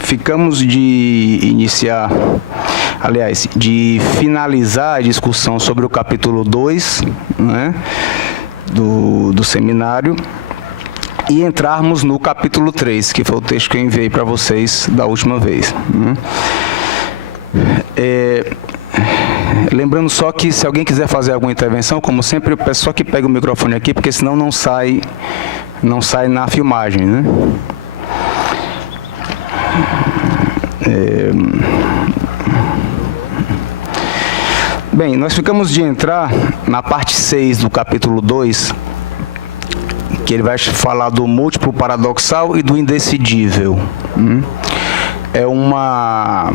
ficamos de iniciar, aliás, de finalizar a discussão sobre o capítulo 2, né, do seminário, e entrarmos no capítulo 3, que foi o texto que eu enviei para vocês da última vez. Lembrando só que se alguém quiser fazer alguma intervenção, como sempre, eu peço só que pegue o microfone aqui, porque senão não sai na filmagem, né? Bem, nós ficamos de entrar na parte 6 do capítulo 2, que ele vai falar do múltiplo paradoxal e do indecidível. É uma,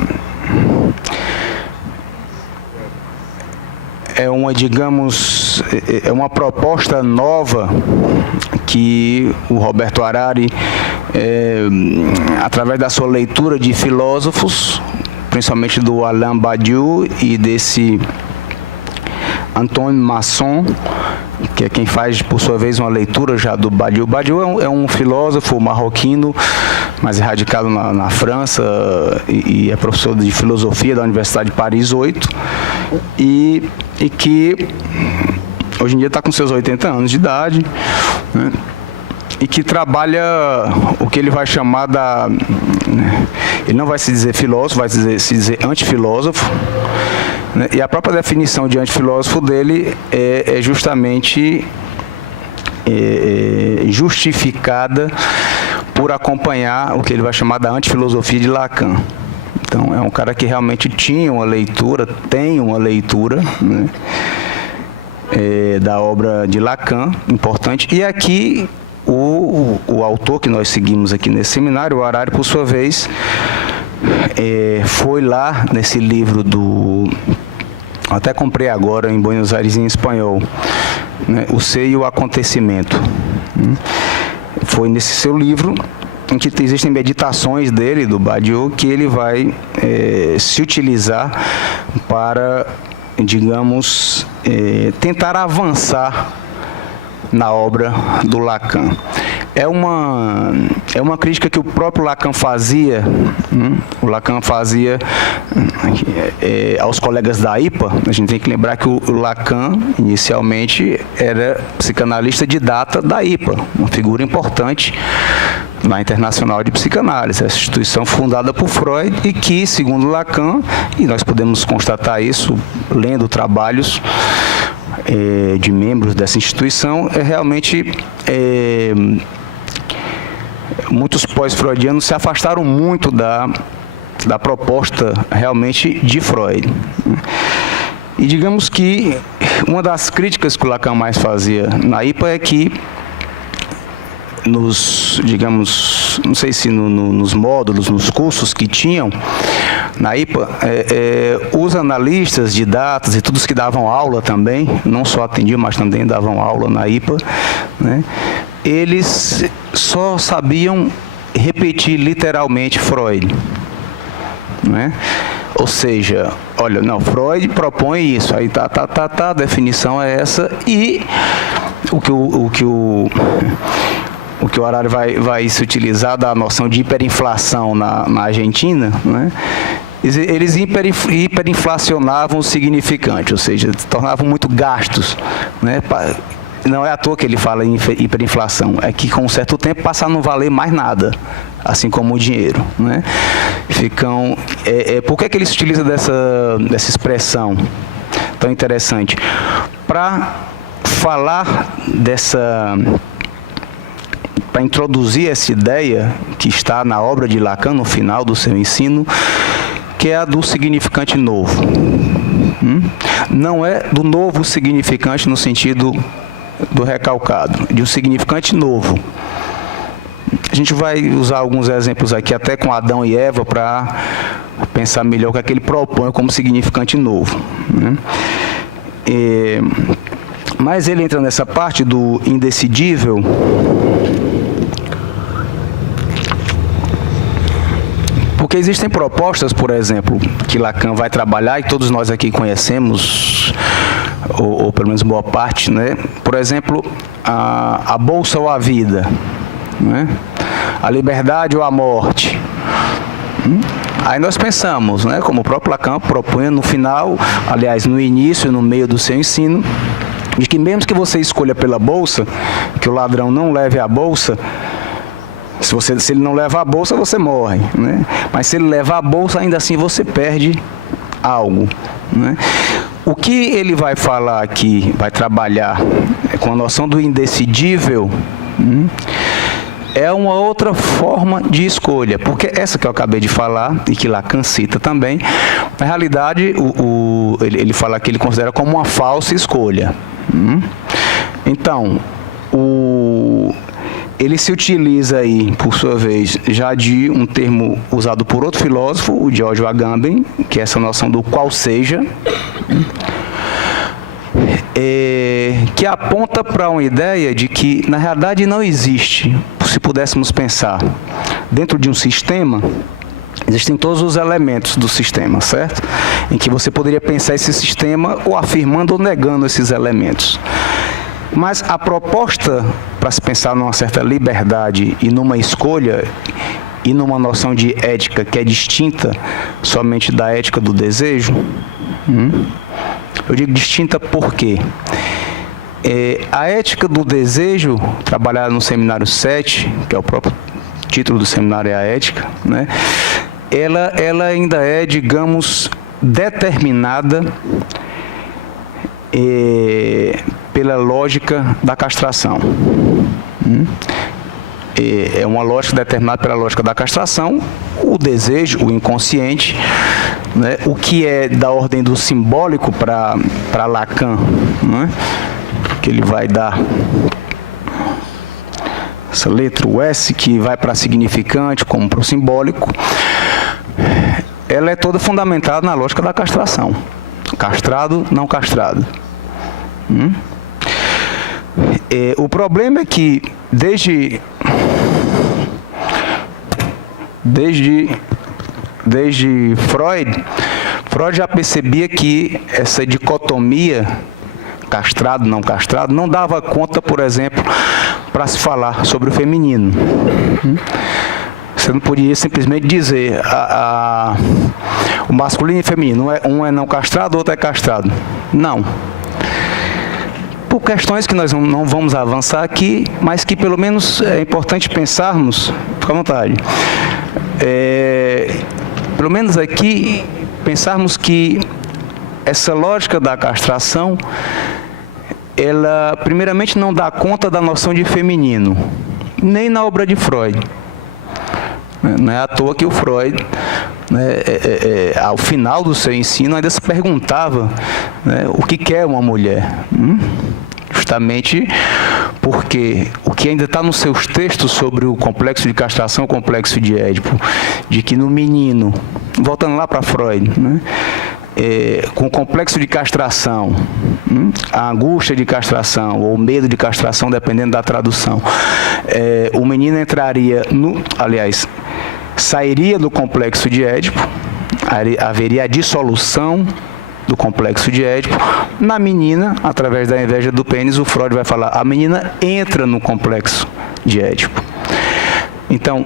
digamos, é uma proposta nova que o Roberto Harari, através da sua leitura de filósofos, principalmente do Alain Badiou e desse Antoine Masson, que é quem faz, por sua vez, uma leitura já do Badiou. Badiou é um filósofo marroquino, mas radicado na França, e é professor de filosofia da Universidade de Paris 8, e que hoje em dia está com seus 80 anos de idade, né, e que trabalha o que ele vai chamar da... Ele não vai se dizer filósofo, vai se dizer antifilósofo, né, e a própria definição de antifilósofo dele é justamente justificada por acompanhar o que ele vai chamar da antifilosofia de Lacan. Então, é um cara que realmente tinha uma leitura, tem uma leitura, né, da obra de Lacan, importante. E aqui, o autor que nós seguimos aqui nesse seminário, o Harari, por sua vez, foi lá nesse livro até comprei agora em Buenos Aires em espanhol, né, O Ser e o Acontecimento. Foi nesse seu livro em que existem meditações dele, do Badiou, que ele vai se utilizar para, digamos, tentar avançar na obra do Lacan. É uma crítica que o próprio Lacan fazia, o Lacan fazia aos colegas da IPA. A gente tem que lembrar que o Lacan, inicialmente, era psicanalista didata da IPA, uma figura importante na Internacional de Psicanálise, essa instituição fundada por Freud e que, segundo Lacan, e nós podemos constatar isso lendo trabalhos de membros dessa instituição, realmente muitos pós-freudianos se afastaram muito da proposta realmente de Freud. E digamos que uma das críticas que o Lacan mais fazia na IPA é que digamos, não sei se nos módulos, nos cursos que tinham na IPA, os analistas de datas e todos que davam aula também, não só atendiam, mas também davam aula na IPA, né, eles só sabiam repetir literalmente Freud, né? Ou seja, olha, não, Freud propõe isso, aí a definição é essa, e o que o Harari vai se utilizar da noção de hiperinflação na Argentina, né? Eles hiperinflacionavam o significante, ou seja, tornavam muito gastos, né? Não é à toa que ele fala em hiperinflação, é que com um certo tempo passa a não valer mais nada, assim como o dinheiro, né? Por que ele se utiliza dessa expressão tão interessante? Para falar para introduzir essa ideia que está na obra de Lacan, no final do seu ensino, que é a do significante novo. Não é do novo significante no sentido do recalcado, de um significante novo. A gente vai usar alguns exemplos aqui, até com Adão e Eva, para pensar melhor o que é que ele propõe como significante novo, né? Mas ele entra nessa parte do indecidível, porque existem propostas, por exemplo, que Lacan vai trabalhar e todos nós aqui conhecemos, ou pelo menos boa parte, né? Por exemplo, a bolsa ou a vida, né? A liberdade ou a morte, Aí nós pensamos, né, como o próprio Lacan propunha no final, aliás, no início e no meio do seu ensino, de que mesmo que você escolha pela bolsa, que o ladrão não leve a bolsa, se ele não leva a bolsa, você morre, né? Mas se ele levar a bolsa, ainda assim você perde algo, né? O que ele vai falar aqui, vai trabalhar com a noção do indecidível, é uma outra forma de escolha, porque essa que eu acabei de falar, e que Lacan cita também, na realidade, ele fala que ele considera como uma falsa escolha. Então, ele se utiliza aí, por sua vez, já de um termo usado por outro filósofo, o Giorgio Agamben, que é essa noção do qual seja, que aponta para uma ideia de que, na realidade, não existe, se pudéssemos pensar, dentro de um sistema, existem todos os elementos do sistema, certo? Em que você poderia pensar esse sistema ou afirmando ou negando esses elementos. Mas a proposta para se pensar numa certa liberdade e numa escolha e numa noção de ética que é distinta somente da ética do desejo, eu digo distinta porque a ética do desejo, trabalhada no seminário 7, que é o próprio título do seminário, é a ética, né? Ela ainda é, digamos, determinada pela lógica da castração. É uma lógica determinada pela lógica da castração, o desejo, o inconsciente, né? O que é da ordem do simbólico para Lacan, né? Que ele vai dar essa letra, o S, que vai para significante como para o simbólico, ela é toda fundamentada na lógica da castração. Castrado, não castrado. O problema é que desde Freud já percebia que essa dicotomia castrado, não castrado, não dava conta, por exemplo, para se falar sobre o feminino. Você não podia simplesmente dizer o masculino e o feminino, um é não castrado, o outro é castrado. Não. Por questões que nós não vamos avançar aqui, mas que pelo menos é importante pensarmos, fica à vontade, pelo menos aqui, pensarmos que essa lógica da castração, ela primeiramente não dá conta da noção de feminino, nem na obra de Freud. Não é à toa que o Freud, né, ao final do seu ensino, ainda se perguntava, né, o que é uma mulher. Justamente porque o que ainda está nos seus textos sobre o complexo de castração, o complexo de Édipo, de que no menino, voltando lá para Freud, né, com o complexo de castração, a angústia de castração, ou o medo de castração, dependendo da tradução, o menino entraria sairia do complexo de Édipo, haveria a dissolução do complexo de Édipo. Na menina, através da inveja do pênis, o Freud vai falar, a menina entra no complexo de Édipo. Então,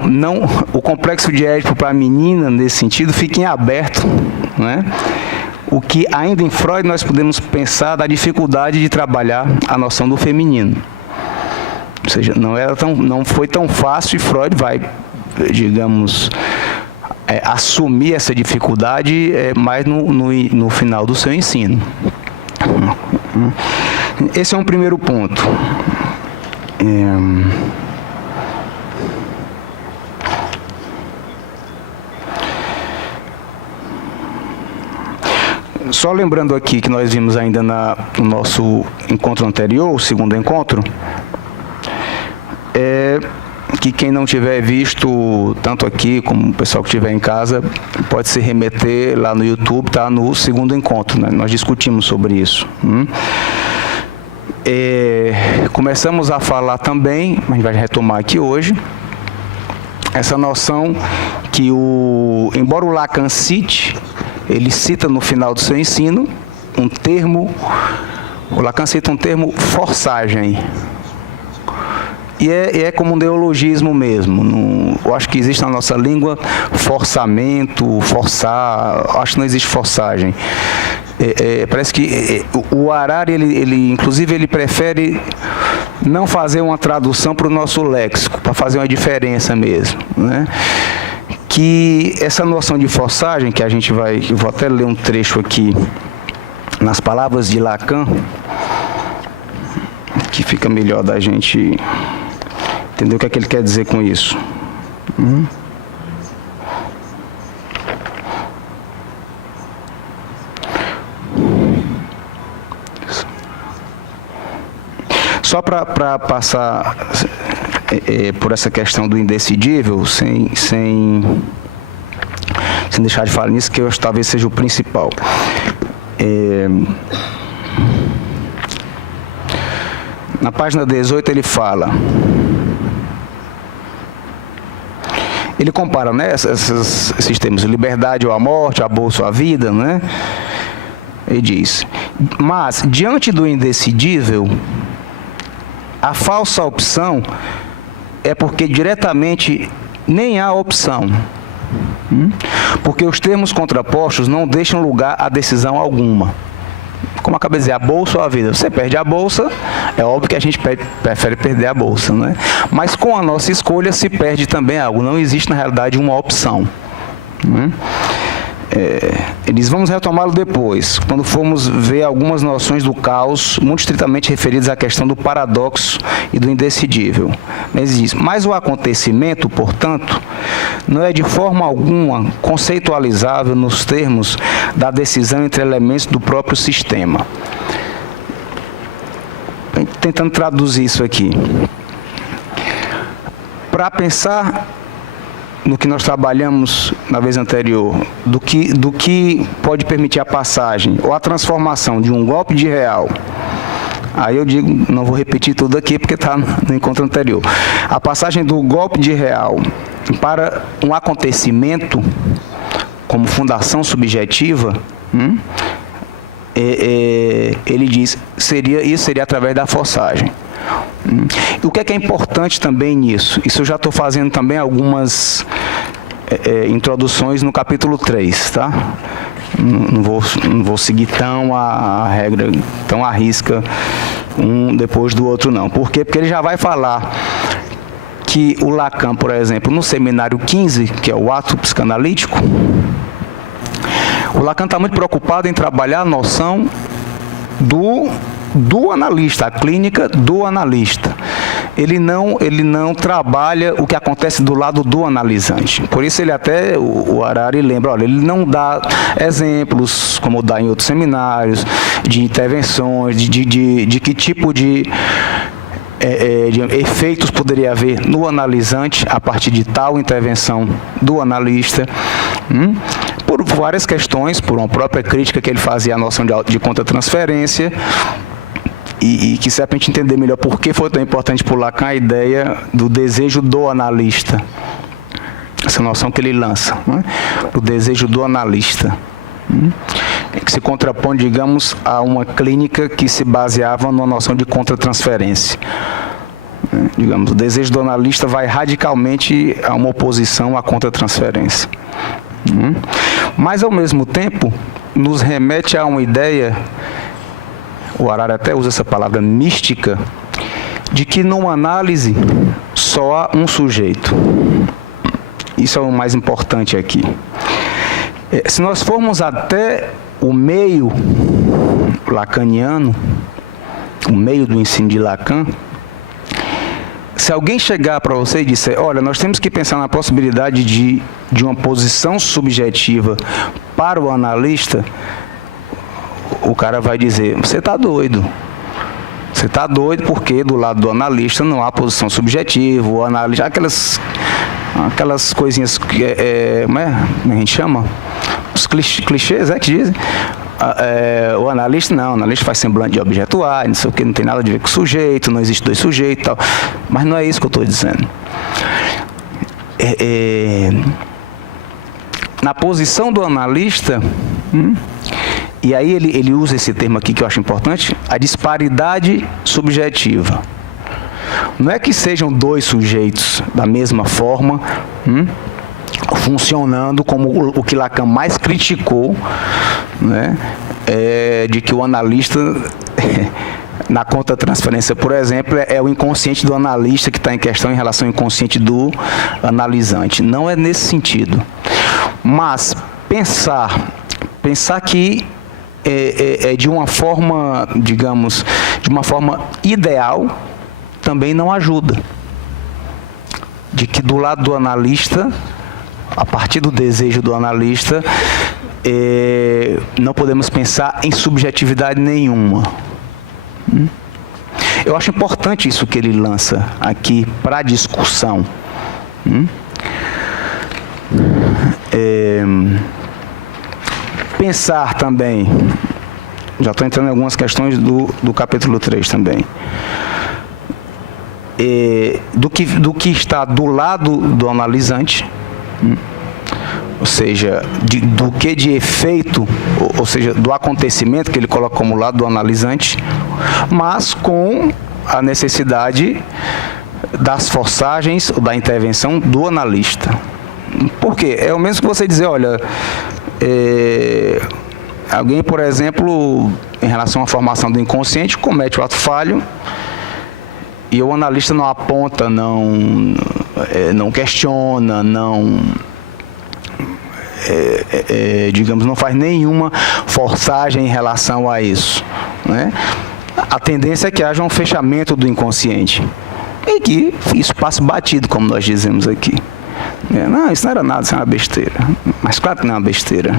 o complexo de Édipo para a menina, nesse sentido, fica em aberto, né? O que ainda em Freud nós podemos pensar da dificuldade de trabalhar a noção do feminino. Ou seja, não foi tão fácil e Freud vai, digamos, assumir essa dificuldade mais no final do seu ensino. Esse é um primeiro ponto. Só lembrando aqui que nós vimos ainda no nosso encontro anterior, o segundo encontro, que quem não tiver visto, tanto aqui como o pessoal que estiver em casa, pode se remeter lá no YouTube, está no segundo encontro, né? Nós discutimos sobre isso. Começamos a falar também, a gente vai retomar aqui hoje, essa noção que embora o Lacan cite, ele cita no final do seu ensino um termo, o Lacan cita um termo forçagem, E é como um neologismo mesmo. Eu acho que existe na nossa língua forçamento, forçar. Acho que não existe forçagem. Parece que o Harari, ele inclusive, ele prefere não fazer uma tradução para o nosso léxico, para fazer uma diferença mesmo, né? Que essa noção de forçagem, que eu vou até ler um trecho aqui, nas palavras de Lacan, que fica melhor da gente entender o que é que ele quer dizer com isso. Só para passar por essa questão do indecidível, sem deixar de falar nisso, que eu acho que talvez seja o principal. Na página 18 ele fala, ele compara, né, esses termos, liberdade ou a morte, a bolsa ou a vida, né? Ele diz, mas diante do indecidível, a falsa opção é porque diretamente nem há opção. Porque os termos contrapostos não deixam lugar a decisão alguma. Como eu acabei de dizer, a bolsa ou a vida. Você perde a bolsa, é óbvio que a gente prefere perder a bolsa, né? Mas com a nossa escolha se perde também algo. Não existe na realidade uma opção. Ele diz, vamos retomá-lo depois, quando formos ver algumas noções do caos, muito estritamente referidas à questão do paradoxo e do indecidível. Mas diz, mas o acontecimento, portanto, não é de forma alguma conceitualizável nos termos da decisão entre elementos do próprio sistema. Tentando traduzir isso aqui. Para pensar no que nós trabalhamos na vez anterior, do que pode permitir a passagem ou a transformação de um golpe de real. Aí eu digo, não vou repetir tudo aqui porque está no encontro anterior. A passagem do golpe de real para um acontecimento como fundação subjetiva, ele diz, isso seria através da forçagem. O que é importante também nisso? Isso eu já estou fazendo também algumas introduções no capítulo 3, tá? Não vou seguir tão a regra, tão à risca, um depois do outro não. Por quê? Porque ele já vai falar que o Lacan, por exemplo, no seminário 15, que é o ato psicanalítico, o Lacan está muito preocupado em trabalhar a noção do analista, a clínica do analista. Ele não trabalha o que acontece do lado do analisante. Por isso ele até, o Harari lembra, olha, ele não dá exemplos, como dá em outros seminários, de intervenções, de que tipo de efeitos poderia haver no analisante a partir de tal intervenção do analista, por várias questões, por uma própria crítica que ele fazia à noção de contratransferência, e que serve para a gente entender melhor por que foi tão importante para o Lacan a ideia do desejo do analista. Essa noção que ele lança, né? O desejo do analista, que se contrapõe, digamos, a uma clínica que se baseava numa noção de contratransferência. Digamos, o desejo do analista vai radicalmente a uma oposição à contratransferência. Mas, ao mesmo tempo, nos remete a uma ideia, o Harari até usa essa palavra mística, de que numa análise só há um sujeito. Isso é o mais importante aqui. Se nós formos até o meio lacaniano, o meio do ensino de Lacan, se alguém chegar para você e disser, olha, nós temos que pensar na possibilidade de uma posição subjetiva para o analista, o cara vai dizer, você está doido. Você está doido porque do lado do analista não há posição subjetiva, o analista, aquelas coisinhas que como a gente chama? Os clichês, que dizem. O analista não, o analista faz semblante de objeto A, não sei o que, não tem nada a ver com o sujeito, não existe dois sujeitos e tal. Mas não é isso que eu estou dizendo. Na posição do analista, e aí ele usa esse termo aqui que eu acho importante, a disparidade subjetiva. Não é que sejam dois sujeitos da mesma forma, funcionando como o que Lacan mais criticou, né? De que o analista, na contra-transferência, por exemplo, é o inconsciente do analista que está em questão em relação ao inconsciente do analisante. Não é nesse sentido. Mas pensar que de uma forma, digamos, de uma forma ideal, também não ajuda. De que do lado do analista, a partir do desejo do analista, não podemos pensar em subjetividade nenhuma. Eu acho importante isso que ele lança aqui para a discussão. Pensar também, já estou entrando em algumas questões do capítulo 3 também, do que está do lado do analisante, ou seja, do que de efeito, ou seja, do acontecimento que ele coloca como lado do analisante, mas com a necessidade das forçagens ou da intervenção do analista. Por quê? É o mesmo que você dizer, olha, alguém, por exemplo, em relação à formação do inconsciente, comete o ato falho e o analista não aponta, não questiona, digamos, não faz nenhuma forçagem em relação a isso, né? A tendência é que haja um fechamento do inconsciente e que isso passe batido, como nós dizemos aqui. Não, isso não era nada, isso é uma besteira. Mas claro que não é uma besteira.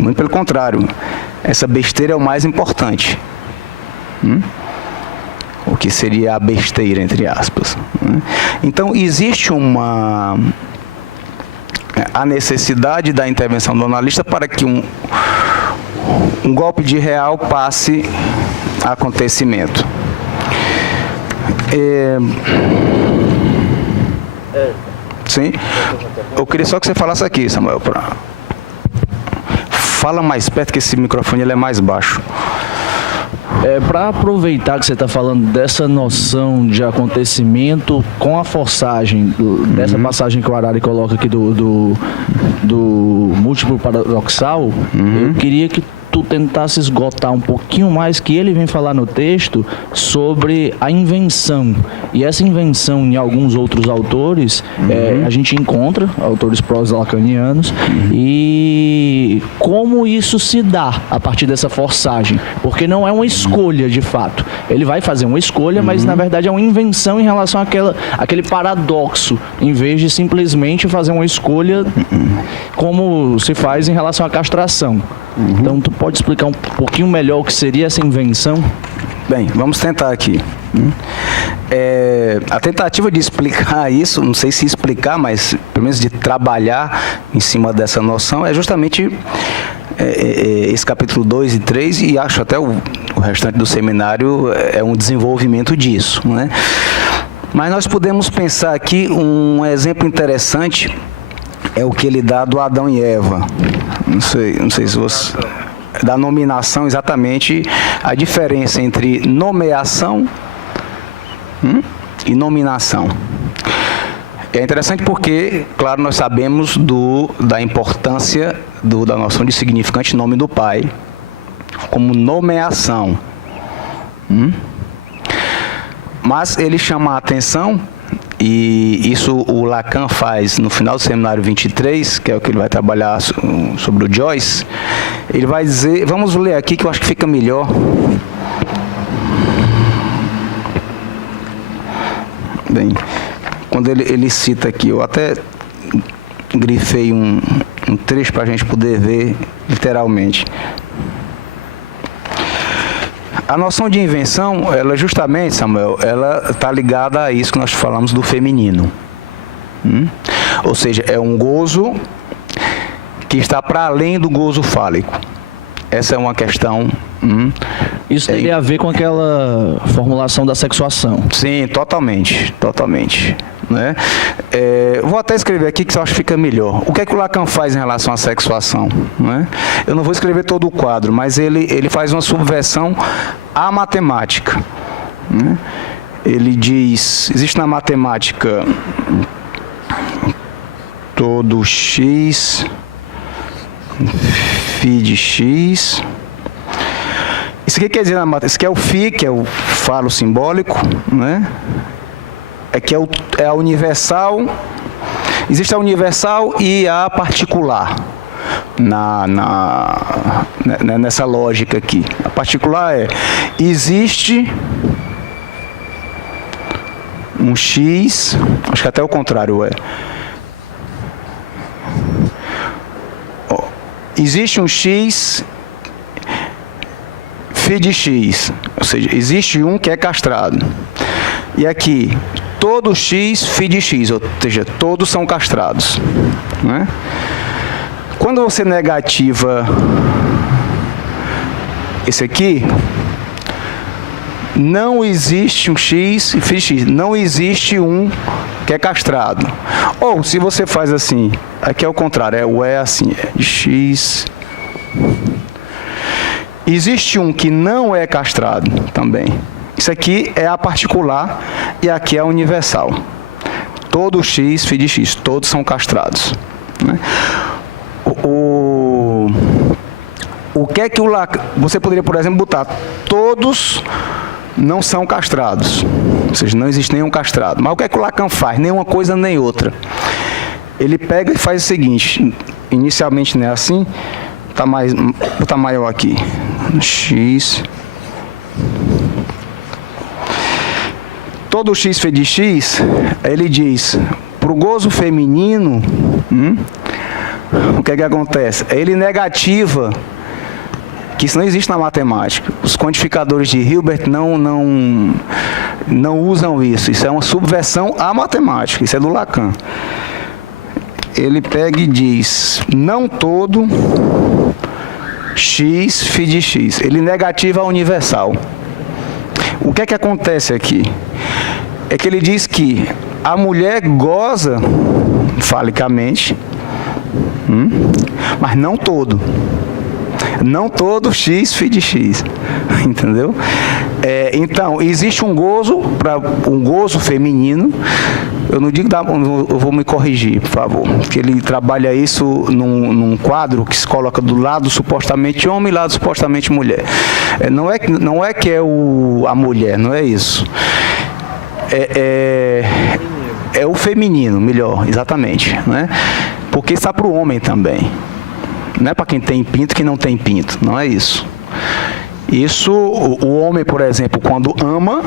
Muito pelo contrário, essa besteira é o mais importante. O que seria a besteira, entre aspas. Então, existe a necessidade da intervenção do analista para que um golpe de real passe a acontecimento. Sim. Eu queria só que você falasse aqui, Samuel. Fala mais perto, que esse microfone ele é mais baixo. Para aproveitar que você está falando dessa noção de acontecimento com a forçagem, dessa passagem que o Harari coloca aqui do múltiplo paradoxal, eu queria que tu tentasse esgotar um pouquinho mais que ele vem falar no texto sobre a invenção. E essa invenção em alguns outros autores, a gente encontra, autores pró-lacanianos, e como isso se dá a partir dessa forçagem. Porque não é uma escolha, de fato. Ele vai fazer uma escolha, mas na verdade é uma invenção em relação àquele paradoxo, em vez de simplesmente fazer uma escolha como se faz em relação à castração. Então, tu pode explicar um pouquinho melhor o que seria essa invenção? Bem, vamos tentar aqui. A tentativa de explicar isso, não sei se explicar, mas pelo menos de trabalhar em cima dessa noção, é justamente esse capítulo 2 e 3, e acho até o restante do seminário é um desenvolvimento disso, né? Mas nós podemos pensar aqui um exemplo interessante, é o que ele dá do Adão e Eva. Não sei se você... Da nominação, exatamente a diferença entre nomeação e nominação. É interessante porque, claro, nós sabemos da importância da noção de significante nome do Pai como nomeação. Mas ele chama a atenção, e isso o Lacan faz no final do seminário 23, que é o que ele vai trabalhar sobre o Joyce. Ele vai dizer, vamos ler aqui que eu acho que fica melhor. Bem, quando ele cita aqui, eu até grifei um trecho para a gente poder ver literalmente. A noção de invenção, ela justamente, Samuel, ela está ligada a isso que nós falamos do feminino. Ou seja, é um gozo que está para além do gozo fálico. Essa é uma questão... Isso teria a ver com aquela formulação da sexuação. Sim, totalmente. Né? Vou até escrever aqui que eu acho que fica melhor. O que é que o Lacan faz em relação à sexuação? Né? Eu não vou escrever todo o quadro, mas ele faz uma subversão à matemática. Né? ele diz, existe na matemática todo x, φ de x. Isso aqui quer dizer, isso aqui é o φ, que é o falo simbólico, né? Aqui é a universal. Existe a universal e a particular nessa lógica aqui. A particular existe um x, acho que até o contrário existe um x, φ de x, ou seja, existe um que é castrado. E aqui, todo x, φ de x, ou seja, todos são castrados, né? Quando você negativa esse aqui, não existe um x e φ de x, não existe um que é castrado. Ou, se você faz assim, aqui é o contrário, o é assim, é de x. Existe um que não é castrado também. Isso aqui é a particular e aqui é a universal. Todo x, φ de x, todos são castrados, né? O que é que você poderia, por exemplo, botar todos não são castrados, ou seja, não existe nenhum castrado. Mas o que é que o Lacan faz? Nenhuma coisa nem outra. Ele pega e faz o seguinte, inicialmente não é assim, tá maior aqui, x, todo x φ de x, ele diz, para o gozo feminino, o que é que acontece? Ele negativa, que isso não existe na matemática. Os quantificadores de Hilbert não usam isso. Isso é uma subversão à matemática. Isso é do Lacan. Ele pega e diz, não todo x, φ de x. Ele negativa a universal. O que é que acontece aqui? É que ele diz que a mulher goza falicamente, mas não todo. Não todo x, φ de x. Entendeu? Então, existe um gozo, um gozo feminino. Eu não digo, eu vou me corrigir, por favor. Porque ele trabalha isso num quadro que se coloca do lado supostamente homem e lado supostamente mulher. Não é que é a mulher, não é isso. É o feminino, melhor, exatamente, né? Porque está para o homem também. Não é para quem tem pinto que não tem pinto, não é isso. Isso, o homem, por exemplo, quando ama,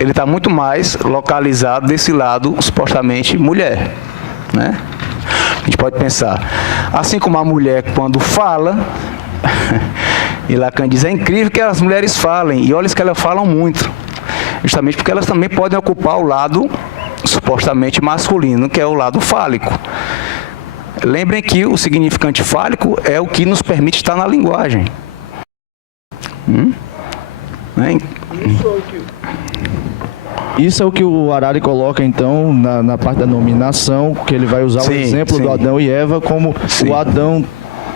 ele está muito mais localizado desse lado, supostamente, mulher, né? A gente pode pensar, assim como a mulher, quando fala, e Lacan diz, é incrível que as mulheres falem, e olha que elas falam muito, justamente porque elas também podem ocupar o lado, supostamente, masculino, que é o lado fálico. Lembrem que o significante fálico é o que nos permite estar na linguagem. Isso é o que o Harari coloca, então, na parte da nominação, que ele vai usar o exemplo do Adão e Eva como o Adão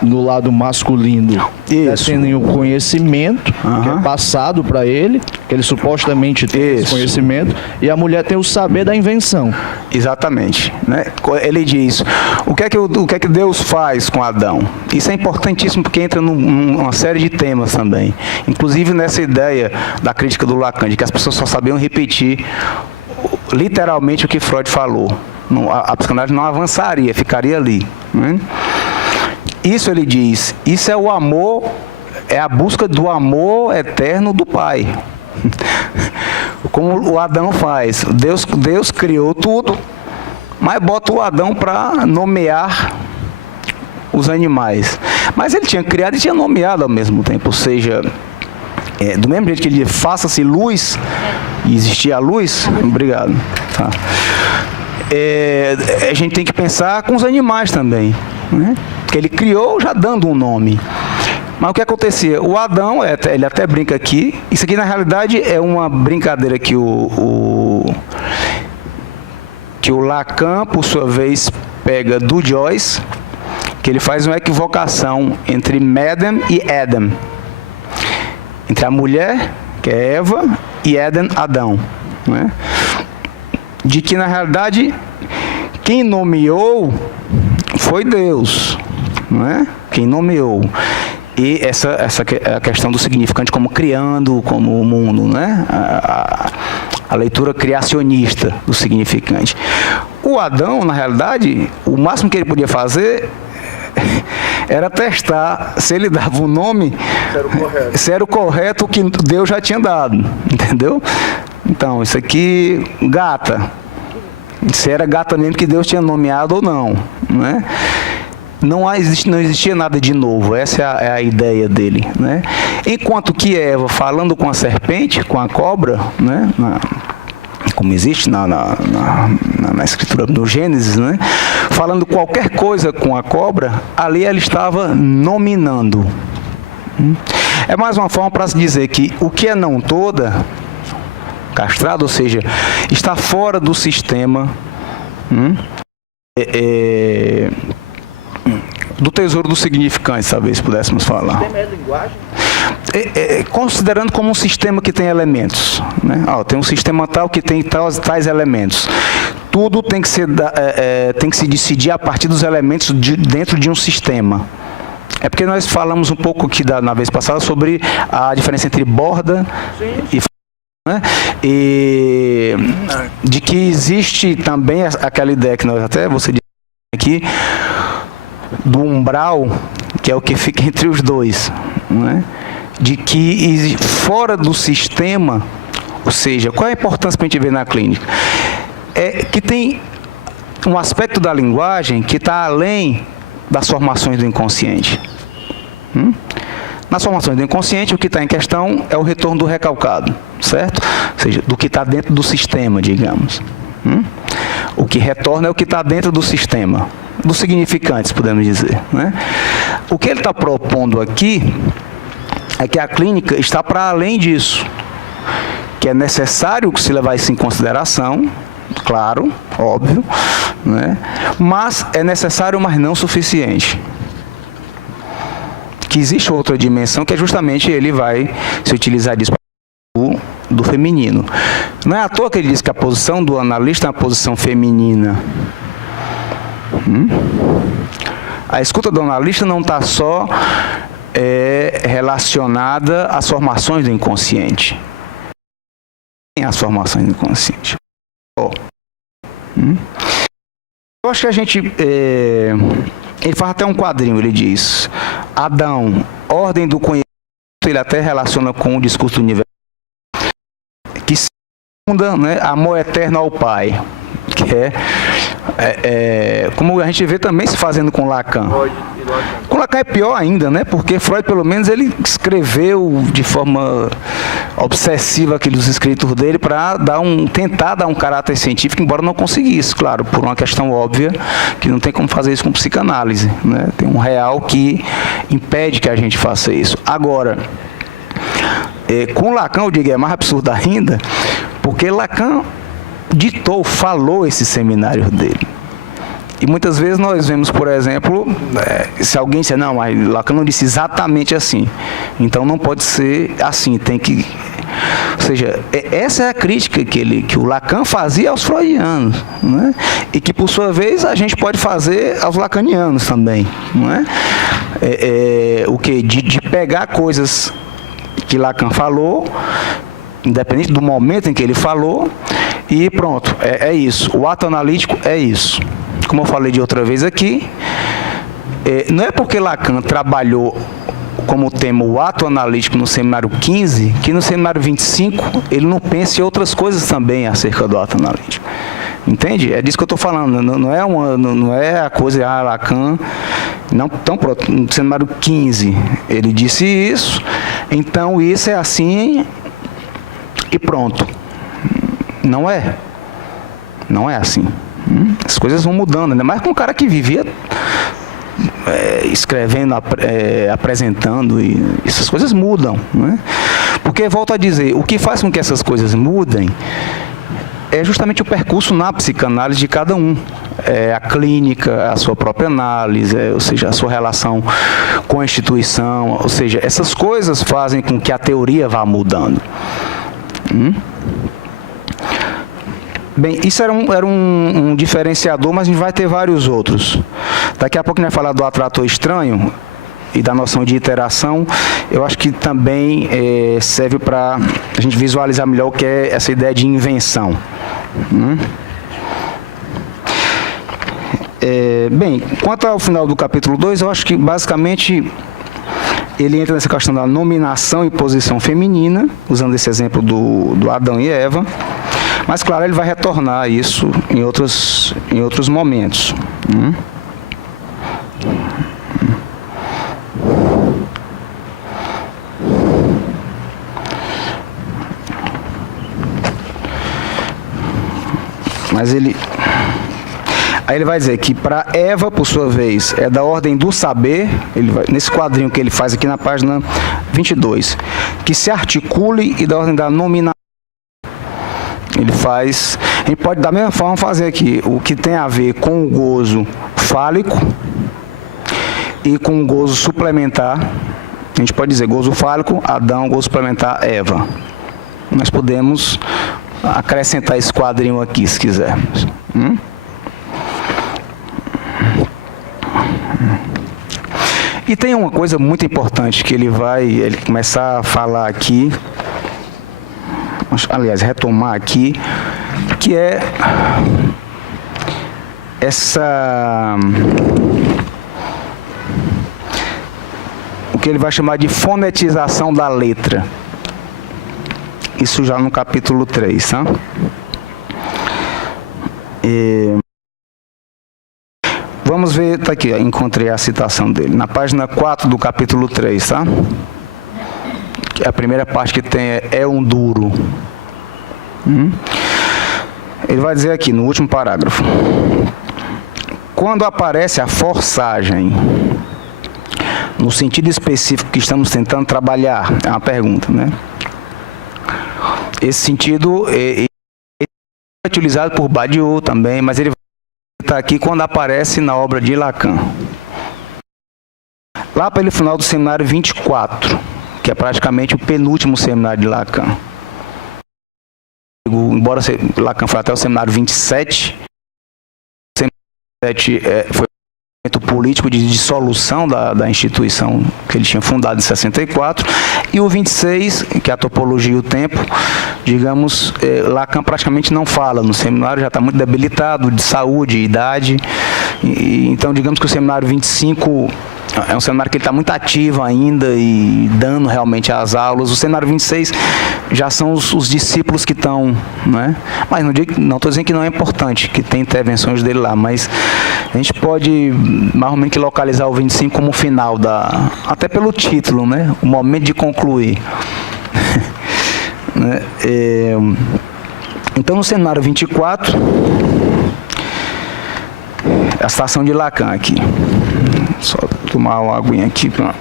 do lado masculino tem o conhecimento que é passado para ele, que ele supostamente tem esse conhecimento, e a mulher tem o saber da invenção. Exatamente, né? Ele diz, o que é que Deus faz com Adão? Isso é importantíssimo porque entra numa série de temas também, inclusive nessa ideia da crítica do Lacan, de que as pessoas só sabiam repetir literalmente o que Freud falou. A psicanálise não avançaria, ficaria ali, né? Isso ele diz, isso é o amor, é a busca do amor eterno do Pai. Como o Adão faz. Deus criou tudo, mas bota o Adão para nomear os animais. Mas ele tinha criado e tinha nomeado ao mesmo tempo. Ou seja, do mesmo jeito que ele diz, faça-se luz, e existia a luz, obrigado. Tá. A gente tem que pensar com os animais também, né? Porque ele criou já dando um nome. Mas o que acontecia? O Adão, ele até brinca aqui, isso aqui na realidade é uma brincadeira que o Lacan, por sua vez, pega do Joyce, que ele faz uma equivocação entre Madam e Adam. Entre a mulher, que é Eva, e Éden, Adão. né? De que, na realidade, quem nomeou foi Deus, não é? Quem nomeou. E essa a questão do significante como criando, como o mundo, né? A leitura criacionista do significante. O Adão, na realidade, o máximo que ele podia fazer era testar se ele dava um nome, se era o correto que Deus já tinha dado, entendeu? Então, isso aqui, gata, se era gata mesmo que Deus tinha nomeado ou não, né? Não existia nada de novo, essa é a ideia dele, né? Enquanto que Eva, falando com a serpente, com a cobra, né? Como existe na escritura do Gênesis, né? Falando qualquer coisa com a cobra, ali ela estava nominando. É mais uma forma para se dizer que o que é não toda, castrado, ou seja, está fora do sistema do tesouro do significante, talvez pudéssemos falar. Sistema é linguagem? Considerando como um sistema que tem elementos, né? Tem um sistema tal que tem tais elementos. Tudo tem que se decidir a partir dos elementos dentro de um sistema. É porque nós falamos um pouco aqui na vez passada sobre a diferença entre borda e... Né? E de que existe também aquela ideia que você disse aqui, do umbral, que é o que fica entre os dois, né? De que fora do sistema, ou seja, qual é a importância que a gente vê na clínica? É que tem um aspecto da linguagem que está além das formações do inconsciente. Nas formações do inconsciente, o que está em questão é o retorno do recalcado, certo? Ou seja, do que está dentro do sistema, digamos. O que retorna é o que está dentro do sistema, dos significantes, podemos dizer, né? O que ele está propondo aqui é que a clínica está para além disso, que é necessário se levar isso em consideração, claro, óbvio, né? Mas é necessário, mas não suficiente. Que existe outra dimensão que é justamente ele vai se utilizar disso do feminino. Não é à toa que ele diz que a posição do analista é uma posição feminina. A escuta do analista não está só relacionada às formações do inconsciente. Tem as formações do inconsciente. Eu acho que a gente... ele faz até um quadrinho, ele diz: Adão, ordem do conhecimento, ele até relaciona com o discurso do universo, que segunda, né, amor eterno ao Pai, que como a gente vê também se fazendo com Lacan. Com Lacan é pior ainda, né? Porque Freud, pelo menos, ele escreveu de forma obsessiva aqueles escritos dele para tentar dar um caráter científico, embora não conseguisse, claro, por uma questão óbvia, que não tem como fazer isso com psicanálise, né? Tem um real que impede que a gente faça isso. Agora, com Lacan, eu digo, é mais absurdo ainda, porque Lacan falou esse seminário dele. E muitas vezes nós vemos, por exemplo, se alguém disser, não, mas Lacan não disse exatamente assim, então não pode ser assim, tem que... Ou seja, essa é a crítica que o Lacan fazia aos freudianos, né? E que, por sua vez, a gente pode fazer aos lacanianos também, não é? O quê? De pegar coisas que Lacan falou, independente do momento em que ele falou, e pronto, é isso. O ato analítico é isso. Como eu falei de outra vez aqui, não é porque Lacan trabalhou como tema o ato analítico no seminário 15, que no seminário 25 ele não pensa em outras coisas também acerca do ato analítico. Entende? É disso que eu estou falando. Não é a coisa, Lacan... Não, então, pronto, no seminário 15 ele disse isso, então isso é assim e pronto. Não é. Não é assim. As coisas vão mudando, ainda mais com um cara que vivia escrevendo, apresentando, e essas coisas mudam, né? Porque, volto a dizer, o que faz com que essas coisas mudem é justamente o percurso na psicanálise de cada um. A clínica, a sua própria análise, ou seja, a sua relação com a instituição, ou seja, essas coisas fazem com que a teoria vá mudando. Bem, isso era um diferenciador, mas a gente vai ter vários outros. Daqui a pouco a gente vai falar do atrator estranho e da noção de iteração. Eu acho que também serve para a gente visualizar melhor o que é essa ideia de invenção. Bem, quanto ao final do capítulo 2, eu acho que basicamente ele entra nessa questão da nominação e posição feminina, usando esse exemplo do Adão e Eva. Mas, claro, ele vai retornar a isso em outros momentos. Mas aí ele vai dizer que para Eva, por sua vez, é da ordem do saber, nesse quadrinho que ele faz aqui na página 22, que se articule e da ordem da nominação. Ele faz, a gente pode da mesma forma fazer aqui, o que tem a ver com o gozo fálico e com o gozo suplementar. A gente pode dizer gozo fálico, Adão, gozo suplementar, Eva. Nós podemos acrescentar esse quadrinho aqui, se quisermos. E tem uma coisa muito importante que ele começar a falar aqui, aliás, retomar aqui, que é o que ele vai chamar de fonetização da letra. Isso já no capítulo 3, tá? Vamos ver, tá aqui, encontrei a citação dele, na página 4 do capítulo 3, tá? A primeira parte que tem é um duro. Ele vai dizer aqui, no último parágrafo. Quando aparece a forçagem, no sentido específico que estamos tentando trabalhar, é uma pergunta, né? Esse sentido é utilizado por Badiou também, mas ele vai estar aqui quando aparece na obra de Lacan. Lá para o final do seminário 24, que é praticamente o penúltimo seminário de Lacan. Embora Lacan foi até o seminário 27, o seminário 27 foi um momento político de dissolução da instituição que ele tinha fundado em 64, e o 26, que é a topologia e o tempo, digamos, Lacan praticamente não fala no seminário, já está muito debilitado de saúde, idade, então digamos que o seminário 25 é um seminário que ele está muito ativo ainda e dando realmente as aulas. O seminário 26 já são os discípulos que estão, né? Mas não estou dizendo que não é importante, que tem intervenções dele lá, mas a gente pode mais ou menos que localizar o 25 como o final até pelo título, né? O momento de concluir. Então no seminário 24, a citação de Lacan aqui. Só tomar uma aguinha aqui para...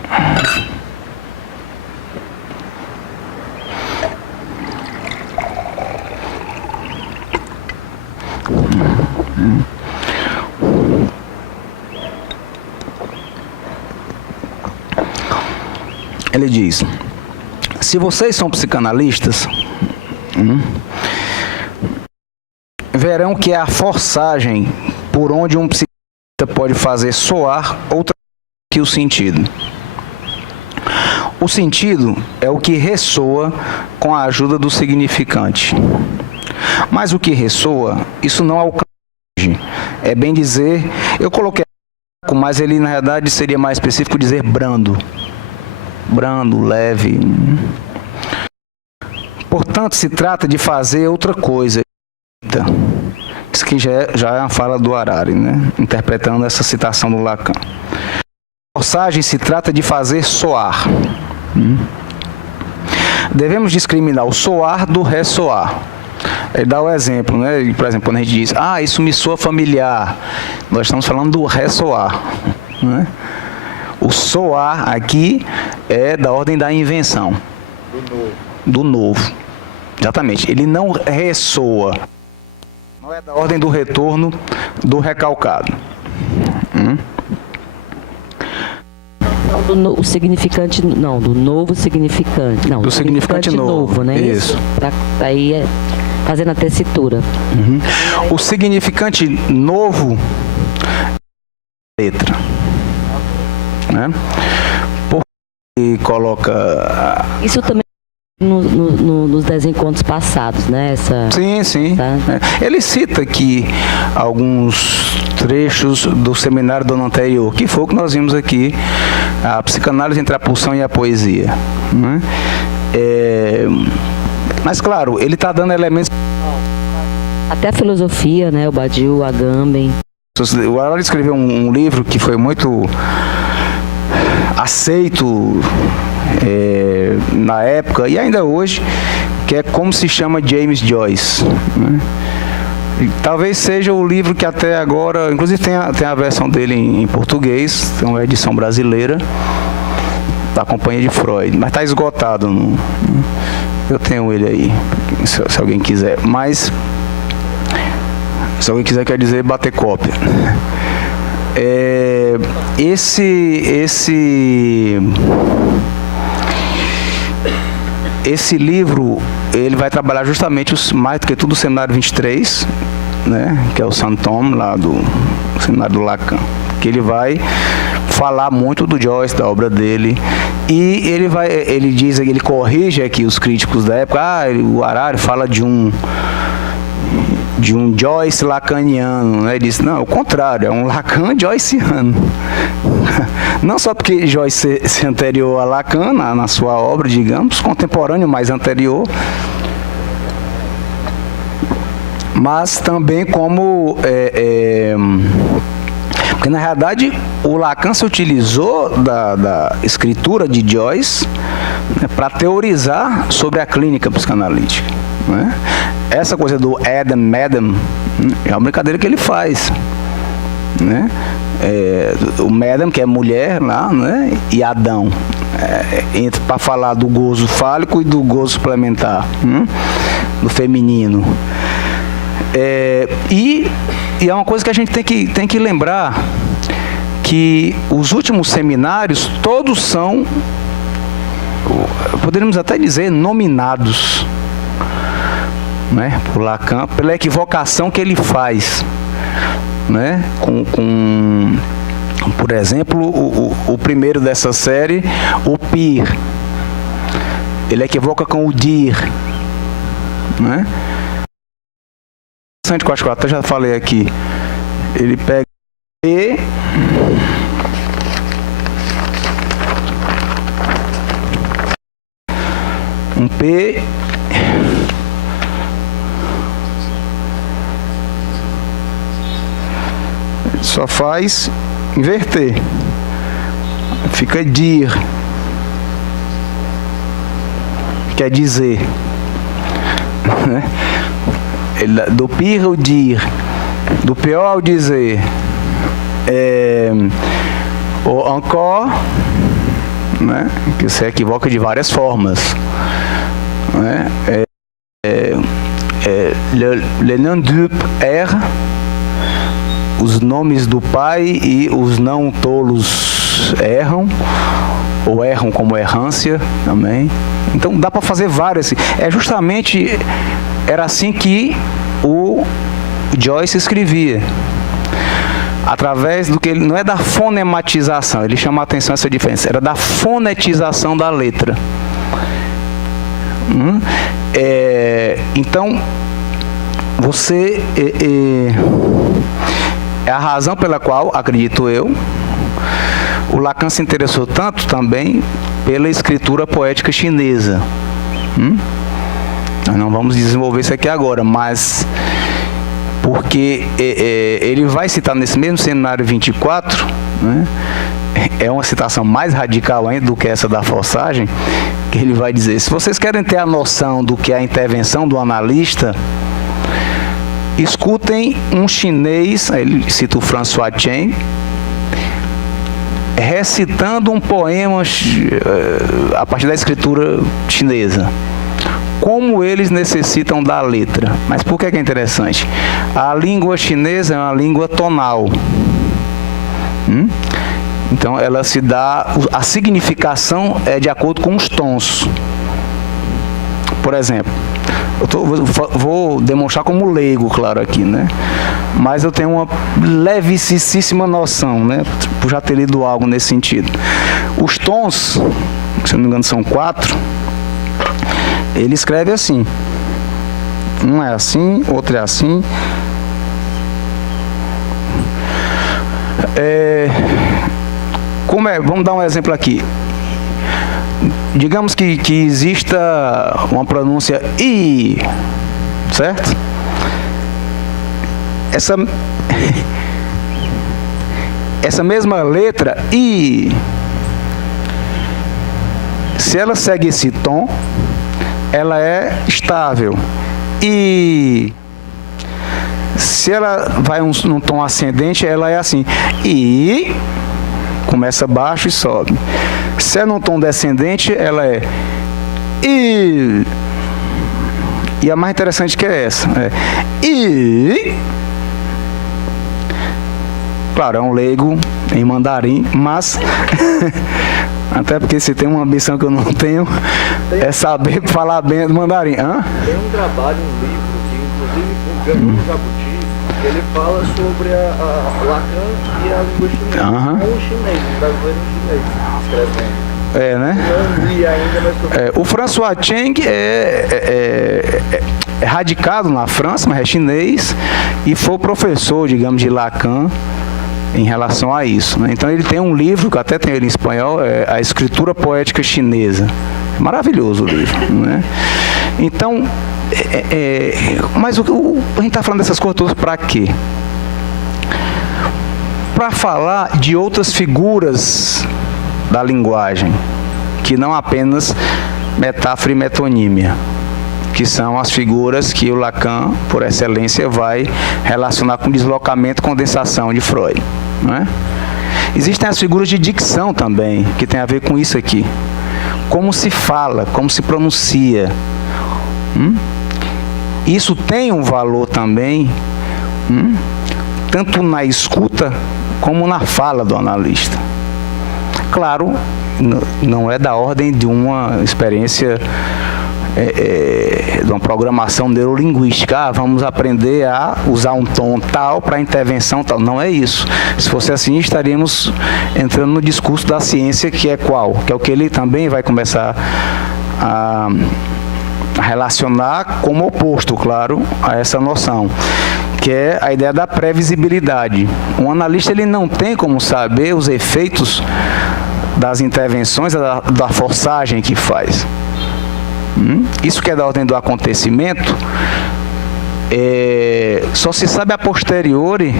Ele diz: se vocês são psicanalistas, verão que é a forçagem por onde um psicanalista pode fazer soar outra que o sentido. O sentido é o que ressoa com a ajuda do significante. Mas o que ressoa, isso não alcança. É bem dizer, eu coloquei, mas ele na verdade seria mais específico dizer brando. Brando, leve. Portanto, se trata de fazer outra coisa. Isso aqui já é uma fala do Harari, né? Interpretando essa citação do Lacan. Forçagem se trata de fazer soar. Devemos discriminar o soar do ressoar. Ele dá o exemplo, né? Por exemplo, quando a gente diz, isso me soa familiar, nós estamos falando do ressoar, né? O soar aqui é da ordem da invenção. Do novo. Exatamente. Ele não ressoa. Não é da ordem do retorno do recalcado. O significante, não, do novo significante. Não, do significante novo, né? Isso. Aí fazendo a tessitura. O significante novo é a letra, né? Porque coloca... Isso também nos desencontros passados, né? Sim. Tá? Ele cita aqui alguns trechos do seminário do ano anterior, que foi o que nós vimos aqui, a psicanálise entre a pulsão e a poesia, né? Mas claro, ele está dando elementos... Até a filosofia, né? O Badiou, o Agamben. O Harari escreveu um livro que foi muito aceito na época e ainda hoje, que é Como se chama James Joyce, né? E talvez seja o livro que até agora, inclusive tem a versão dele em português, tem uma edição brasileira da Companhia de Freud, mas está esgotado. Eu tenho ele aí, se alguém quiser. Mas se alguém quiser, quer dizer bater cópia. Esse livro, ele vai trabalhar justamente mais do que tudo o seminário 23, né, que é o Saint-Thome lá do seminário do Lacan, que ele vai falar muito do Joyce, da obra dele, e ele corrige aqui os críticos da época. O Harari fala de um Joyce lacaniano, né? Ele disse, não, é o contrário, é um Lacan joyciano. Não só porque Joyce se anterior a Lacan, na sua obra, digamos, contemporâneo, mais anterior, mas também como... porque, na realidade, o Lacan se utilizou da escritura de Joyce, né, para teorizar sobre a clínica psicanalítica, né? Essa coisa do Adam, Madam, é uma brincadeira que ele faz, né? O Madam, que é mulher lá, né? E Adão, para falar do gozo fálico e do gozo suplementar, do feminino. E é uma coisa que a gente tem que lembrar, que os últimos seminários todos são, poderíamos até dizer, nominados, né, por Lacan, pela equivocação que ele faz, né, por exemplo, o primeiro dessa série, o Pir, ele equivoca com o Dir, né? Que eu acho que eu até já falei aqui, ele pega P, um P, só faz inverter, fica dir, quer dizer, né? Do pir ao dir, do pior ao dizer, ou encore, né? Que você equivoca de várias formas, né? Le nom du père, os nomes do pai, e os não tolos erram, ou erram como errância também. Então dá para fazer várias. Era assim que o Joyce escrevia, através do que ele, não é da fonematização, ele chama a atenção a essa diferença, era da fonetização da letra. Então, você é a razão pela qual, acredito eu, o Lacan se interessou tanto também pela escritura poética chinesa. Nós não vamos desenvolver isso aqui agora, mas porque ele vai citar nesse mesmo seminário 24, né, é uma citação mais radical ainda do que essa da forçagem, que ele vai dizer: se vocês querem ter a noção do que é a intervenção do analista, escutem um chinês, ele cita o François Chen, recitando um poema a partir da escritura chinesa. Como eles necessitam da letra. Mas por que é interessante? A língua chinesa é uma língua tonal. Então ela se dá, a significação é de acordo com os tons. Por exemplo, Vou demonstrar como leigo, claro, aqui, né? Mas eu tenho uma levíssima noção, né? Por já ter lido algo nesse sentido. Os tons, se não me engano são 4, ele escreve assim. Um é assim, outro é assim. Vamos dar um exemplo aqui. Digamos que exista uma pronúncia I, certo? Essa mesma letra I, se ela segue esse tom, ela é estável. E se ela vai num tom ascendente, ela é assim. E começa baixo e sobe. Se é num tom descendente, ela é I. E a mais interessante que é essa. I. Claro, é um leigo em mandarim, mas até porque se tem uma ambição que eu não tenho, é saber falar bem do mandarim. Hã? Tem um trabalho, um livro, que inclusive ganhou no Jabuti, ele fala sobre a Lacan e a língua chinesa. Com o chinês, o brasileiro em chinês, escrevendo. Né? Não li ainda, mas o François Cheng é radicado na França, mas é chinês, e foi professor, digamos, de Lacan em relação a isso, né? Então ele tem um livro, que até tem ele em espanhol, A Escritura Poética Chinesa. É maravilhoso o livro, né? Então, mas a gente está falando dessas coisas todas para quê? Para falar de outras figuras da linguagem, que não apenas metáfora e metonímia, que são as figuras que o Lacan, por excelência, vai relacionar com deslocamento e condensação de Freud, não é? Existem as figuras de dicção também, que tem a ver com isso aqui. Como se fala, como se pronuncia. Isso tem um valor também, tanto na escuta como na fala do analista. Claro, não é da ordem de uma experiência, de uma programação neurolinguística. Vamos aprender a usar um tom tal para intervenção tal. Não é isso. Se fosse assim, estaríamos entrando no discurso da ciência, que é qual? Que é o que ele também vai começar a relacionar como oposto, claro, a essa noção, que é a ideia da previsibilidade. Um analista, ele não tem como saber os efeitos das intervenções, da forçagem que faz. Isso que é da ordem do acontecimento, só se sabe a posteriori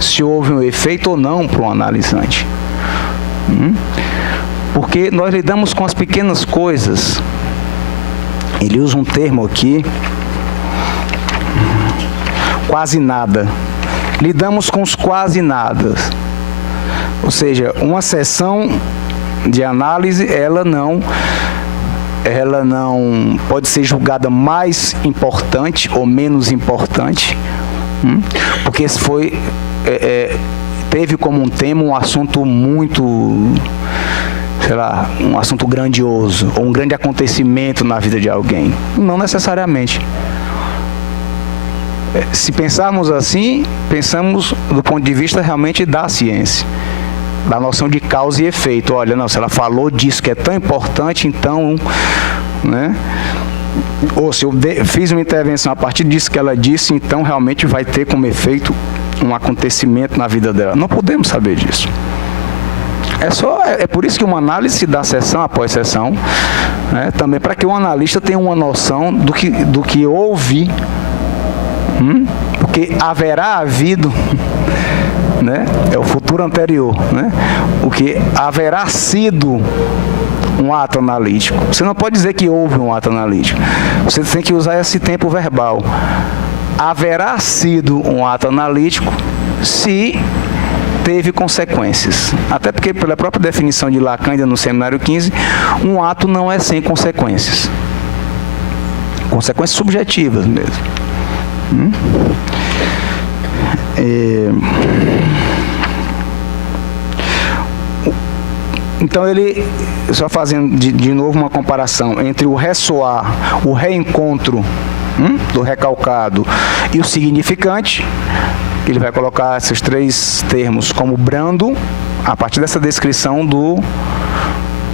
se houve um efeito ou não para o analisante. Porque nós lidamos com as pequenas coisas. Ele usa um termo aqui, quase nada. Lidamos com os quase nada. Ou seja, uma sessão de análise, ela não pode ser julgada mais importante ou menos importante, porque teve como um tema um assunto muito, sei lá, um assunto grandioso, ou um grande acontecimento na vida de alguém. Não necessariamente. Se pensarmos assim, pensamos do ponto de vista realmente da ciência, da noção de causa e efeito. Olha, não, se ela falou disso que é tão importante, então, né? Ou se eu fiz uma intervenção a partir disso que ela disse, então realmente vai ter como efeito um acontecimento na vida dela. Não podemos saber disso. É por isso que uma análise se dá sessão após sessão, né? Também para que o analista tenha uma noção do que houve, porque haverá havido, né? É o futuro anterior, né? O que haverá sido um ato analítico. Você não pode dizer que houve um ato analítico. Você tem que usar esse tempo verbal. Haverá sido um ato analítico se teve consequências. Até porque, pela própria definição de Lacan, ainda no seminário 15, um ato não é sem consequências. Consequências subjetivas mesmo. Então ele, só fazendo de novo uma comparação entre o ressoar, o reencontro do recalcado e o significante. Ele vai colocar esses 3 termos como brando, a partir dessa descrição do...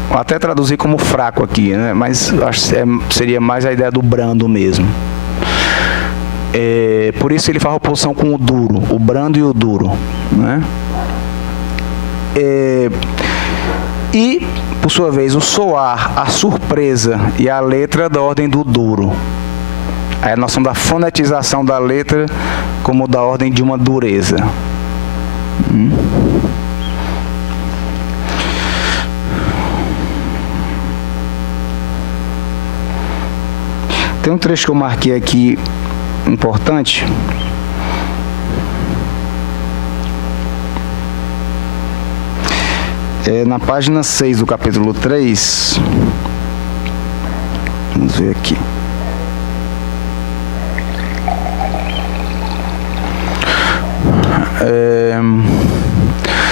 Vou até traduzir como fraco aqui, né? Mas acho que seria mais a ideia do brando mesmo. Por isso ele faz oposição com o duro, o brando e o duro, né? E, por sua vez, o soar, a surpresa e a letra da ordem do duro. A noção da fonetização da letra como da ordem de uma dureza. Tem um trecho que eu marquei aqui importante. Na página 6 do capítulo 3. Vamos ver aqui.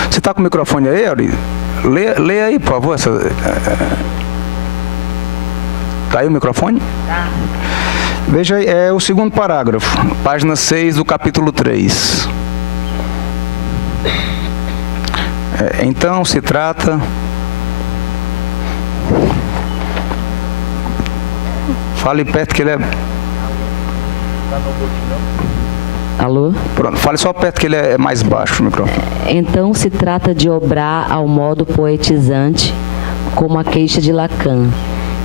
Você está com o microfone aí, Auri? Lê aí, por favor. Tá aí o microfone? Tá. Veja aí, é o segundo parágrafo, página 6 do capítulo 3. Então se trata... Fale perto que ele é... Alô? Pronto, fale só perto que ele é mais baixo o microfone. Então se trata de obrar ao modo poetizante, como a queixa de Lacan.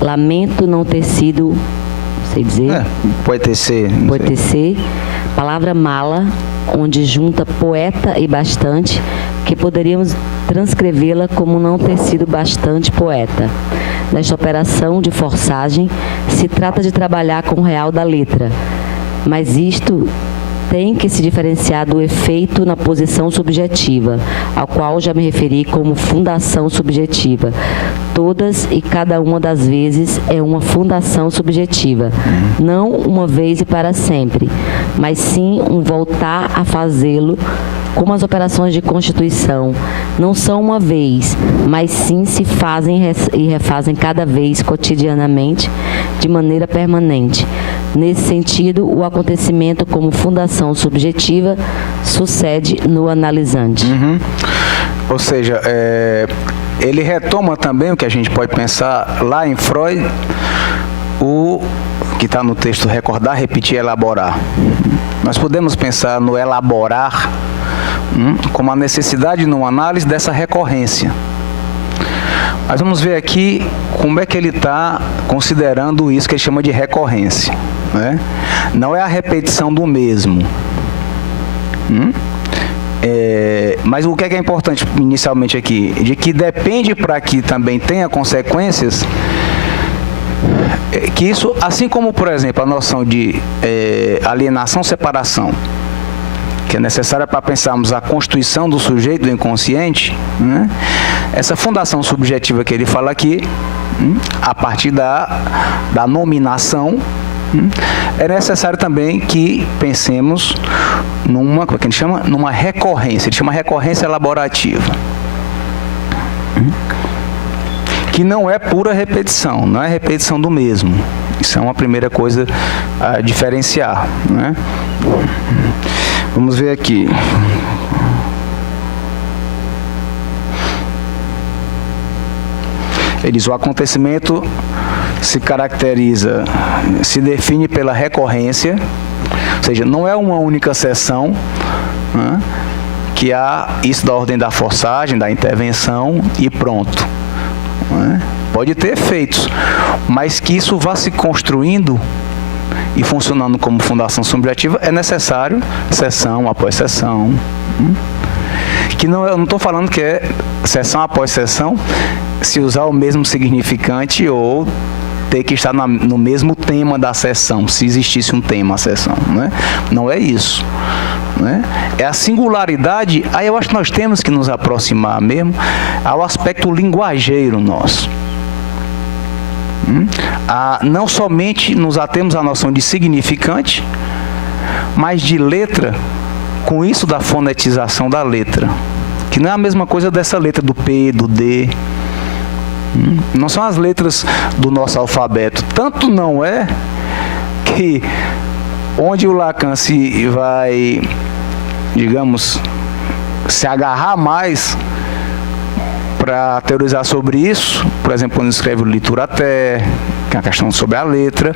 Lamento não ter sido, não sei dizer. Poetecer. Poetecer, palavra mala, onde junta poeta e bastante, que poderíamos transcrevê-la como não ter sido bastante poeta. Nesta operação de forçagem, se trata de trabalhar com o real da letra, mas isto tem que se diferenciar do efeito na posição subjetiva, ao qual já me referi como fundação subjetiva. Todas e cada uma das vezes é uma fundação subjetiva, não uma vez e para sempre, mas sim um voltar a fazê-lo, como as operações de constituição. Não são uma vez, mas sim se fazem e refazem cada vez cotidianamente, de maneira permanente. Nesse sentido, o acontecimento como fundação subjetiva sucede no analisante. Ou seja, ele retoma também o que a gente pode pensar lá em Freud, o que está no texto recordar, repetir, elaborar. Nós podemos pensar no elaborar como a necessidade numa análise dessa recorrência. Mas vamos ver aqui como é que ele está considerando isso que ele chama de recorrência, né? Não é a repetição do mesmo. Mas o que é importante inicialmente aqui? De que depende para que também tenha consequências, que isso, assim como, por exemplo, a noção de alienação-separação, que é necessária para pensarmos a constituição do sujeito, do inconsciente, né? Essa fundação subjetiva que ele fala aqui, a partir da nominação, é necessário também que pensemos numa, como é que ele chama? Numa recorrência, ele chama recorrência elaborativa, que não é pura repetição, não é repetição do mesmo. Isso é uma primeira coisa a diferenciar, né? Vamos ver aqui. Ele diz: o acontecimento se caracteriza, se define pela recorrência, ou seja, não é uma única sessão, né, que há isso da ordem da forçagem, da intervenção e pronto, né? Pode ter efeitos, mas que isso vá se construindo e funcionando como fundação subjetiva, é necessário sessão após sessão. Que não, eu não estou falando que é sessão após sessão se usar o mesmo significante ou ter que estar no mesmo tema da sessão, se existisse um tema a sessão, né? Não é isso, né? É a singularidade. Aí eu acho que nós temos que nos aproximar mesmo ao aspecto linguageiro nosso. Não somente nos atemos à noção de significante, mas de letra, com isso da fonetização da letra, que não é a mesma coisa dessa letra do P, do D. Não são as letras do nosso alfabeto. Tanto não é que que onde o Lacan se vai, digamos, se agarrar mais para teorizar sobre isso, por exemplo, quando escreve o Literature, que é a questão sobre a letra,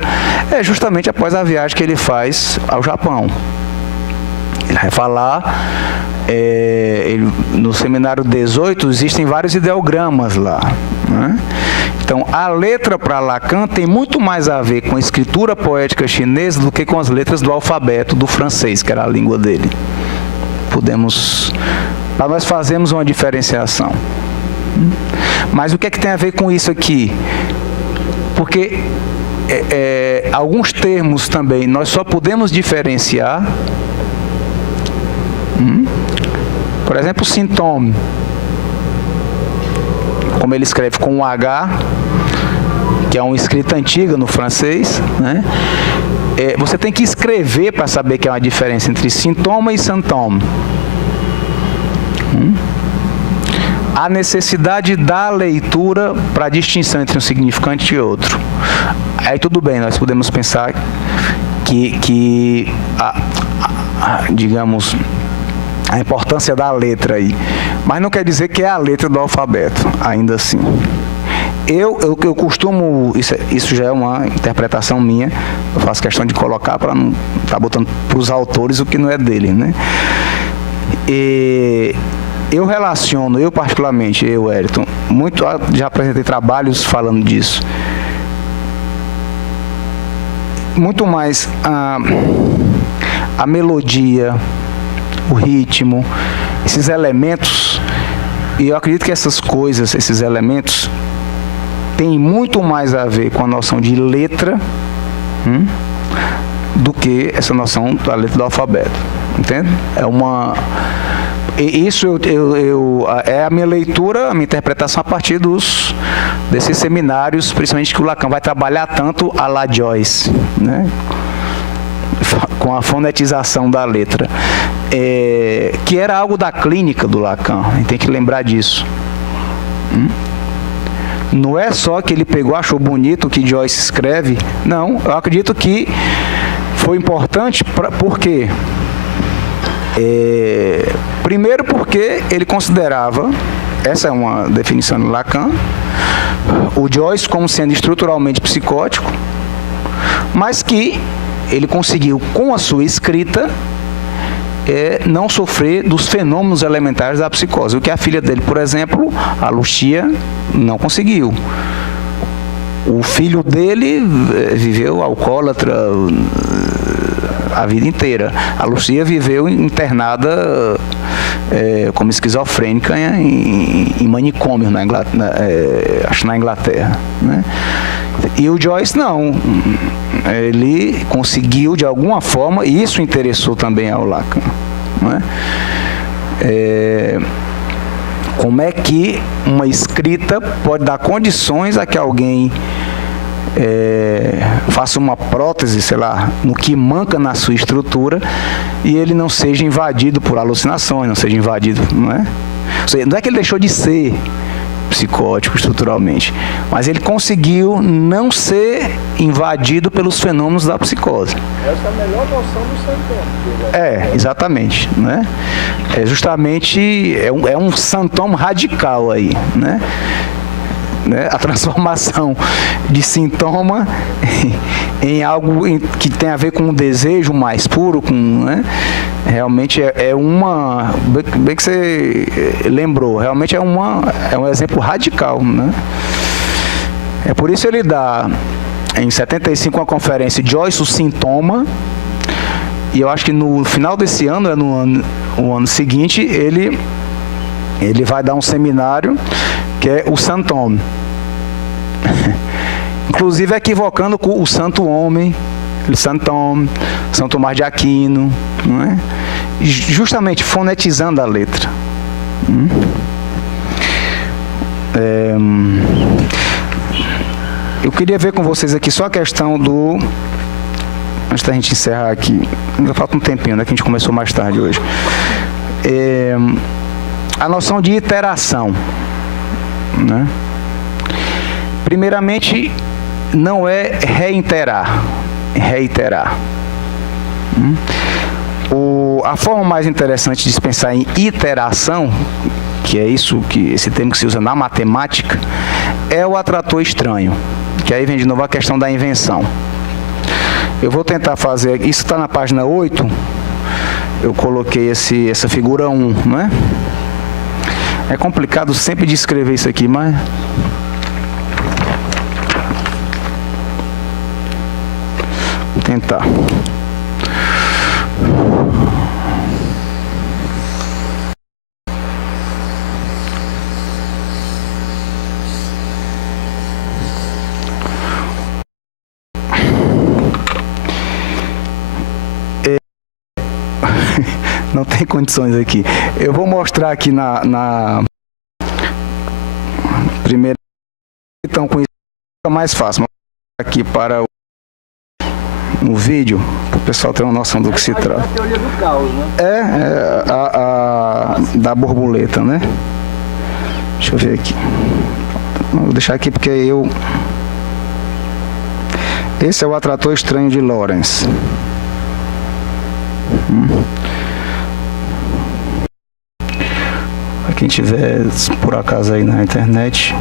é justamente após a viagem que ele faz ao Japão. Ele vai falar, no seminário 18 existem vários ideogramas lá, né? Então, a letra para Lacan tem muito mais a ver com a escritura poética chinesa do que com as letras do alfabeto do francês, que era a língua dele. Nós fazemos uma diferenciação. Mas o que é que tem a ver com isso aqui? Porque alguns termos também nós só podemos diferenciar. Por exemplo, sintoma, como ele escreve com um H, que é uma escrita antiga no francês, né? Você tem que escrever para saber que há uma diferença entre sintoma e sintoma. A necessidade da leitura para a distinção entre um significante e outro. Aí tudo bem, nós podemos pensar que digamos, a importância da letra aí, mas não quer dizer que é a letra do alfabeto, ainda assim. Eu costumo, isso já é uma interpretação minha, eu faço questão de colocar para não estar botando para os autores o que não é dele, né? Eu relaciono, particularmente, Wellington, já apresentei trabalhos falando disso, muito mais a melodia, o ritmo, esses elementos, e eu acredito que essas coisas, esses elementos, têm muito mais a ver com a noção de letra do que essa noção da letra do alfabeto, entende? Isso é a minha leitura, a minha interpretação a partir desses seminários, principalmente que o Lacan vai trabalhar tanto a la Joyce, né? Com a fonetização da letra, que era algo da clínica do Lacan, a gente tem que lembrar disso. Não é só que ele pegou, achou bonito o que Joyce escreve, não, eu acredito que foi importante, por quê? Primeiro porque ele considerava, essa é uma definição do Lacan, o Joyce como sendo estruturalmente psicótico, mas que ele conseguiu, com a sua escrita, não sofrer dos fenômenos elementares da psicose, o que a filha dele, por exemplo, a Lucia, não conseguiu. O filho dele viveu alcoólatra a vida inteira. A Lucia viveu internada como esquizofrênica em manicômio, acho na Inglaterra, né? E o Joyce não. Ele conseguiu, de alguma forma, e isso interessou também ao Lacan, né? Como é que uma escrita pode dar condições a que alguém faça uma prótese, sei lá, no que manca na sua estrutura, e ele não seja invadido por alucinações, não seja invadido, não é? Ou seja, não é que ele deixou de ser psicótico estruturalmente, mas ele conseguiu não ser invadido pelos fenômenos da psicose. Essa é a melhor noção do sintoma. Exatamente, né? Justamente é um sintoma radical aí, né? A transformação de sintoma em algo que tem a ver com um desejo mais puro, né? Realmente bem que você lembrou, realmente é um exemplo radical, né? É por isso ele dá, em 75, uma conferência Joyce, o Sintoma, e eu acho que no final desse ano, no ano seguinte, ele vai dar um seminário que é o Santome. Inclusive equivocando com o Santo Homem, Santome, São Tomás de Aquino, não é? Justamente fonetizando a letra. Eu queria ver com vocês aqui só a questão do... Antes da gente encerrar aqui, ainda falta um tempinho, né, que a gente começou mais tarde hoje. A noção de iteração, né? Primeiramente, não é reiterar. reiterar. A forma mais interessante de se pensar em iteração, que é esse termo que se usa na matemática, é o atrator estranho, que aí vem de novo a questão da invenção. Eu vou tentar fazer, isso está na página 8, eu coloquei essa figura 1, né? É complicado sempre descrever isso aqui, mas... Vou tentar. Não tem condições aqui. Eu vou mostrar aqui na primeira, então com isso fica mais fácil. Aqui para o vídeo, para o pessoal ter uma noção do que se trata. A teoria do caos, né? Da borboleta, né? Deixa eu ver aqui. Vou deixar aqui porque esse é o atrator estranho de Lorentz. Para quem tiver por acaso aí na internet,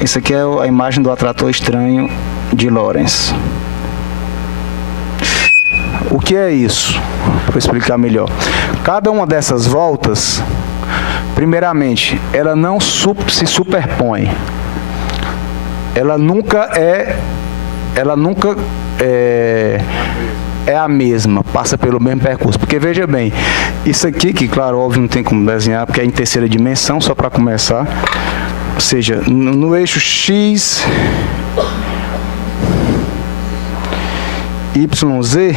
esse aqui é a imagem do atrator estranho de Lorentz. O que é isso? Vou explicar melhor. Cada uma dessas voltas, primeiramente, ela não se superpõe. Ela nunca é a mesma, passa pelo mesmo percurso. Porque veja bem, isso aqui, que claro, óbvio, não tem como desenhar, porque é em terceira dimensão, só para começar. Ou seja, no eixo X, Y, Z,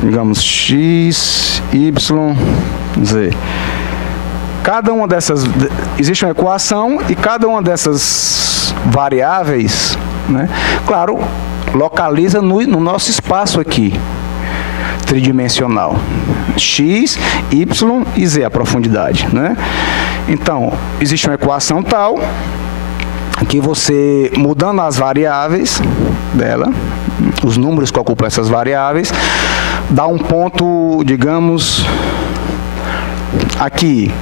digamos X, Y, Z. Cada uma dessas, existe uma equação e cada uma dessas variáveis, né, claro, localiza no nosso espaço aqui, tridimensional. X, Y e Z, a profundidade, né? Então, existe uma equação tal que você, mudando as variáveis dela, os números que ocupam essas variáveis, dá um ponto, digamos, aqui.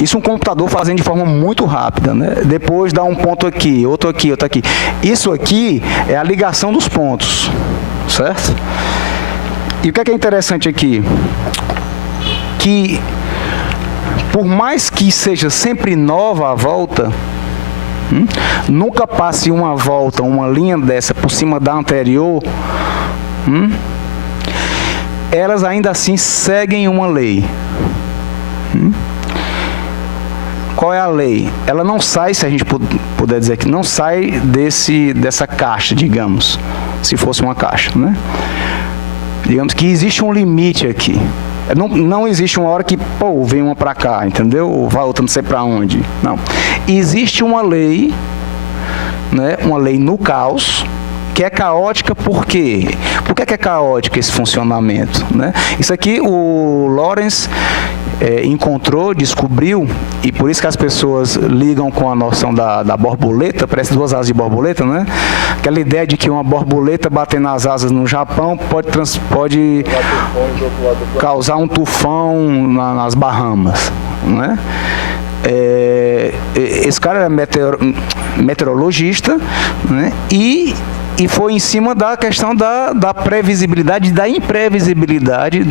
Isso um computador fazendo de forma muito rápida, né? Depois dá um ponto aqui, outro aqui, outro aqui. Isso aqui é a ligação dos pontos, certo? E o que é interessante aqui? Que, por mais que seja sempre nova a volta, nunca passe uma volta, uma linha dessa por cima da anterior, elas ainda assim seguem uma lei. Qual é a lei? Ela não sai, se a gente puder dizer que não sai dessa caixa, digamos, se fosse uma caixa, né? Digamos que existe um limite aqui. Não existe uma hora que, vem uma para cá, entendeu? Ou vai outra não sei para onde. Não. Existe uma lei, né? Uma lei no caos, que é caótica por quê? Por que é caótico esse funcionamento, né? Isso aqui o Lorentz encontrou, descobriu, e por isso que as pessoas ligam com a noção da borboleta, parece duas asas de borboleta, né? Aquela ideia de que uma borboleta batendo as asas no Japão pode causar um tufão nas Bahamas, né? Esse cara era meteorologista, né? E foi em cima da questão da previsibilidade, da imprevisibilidade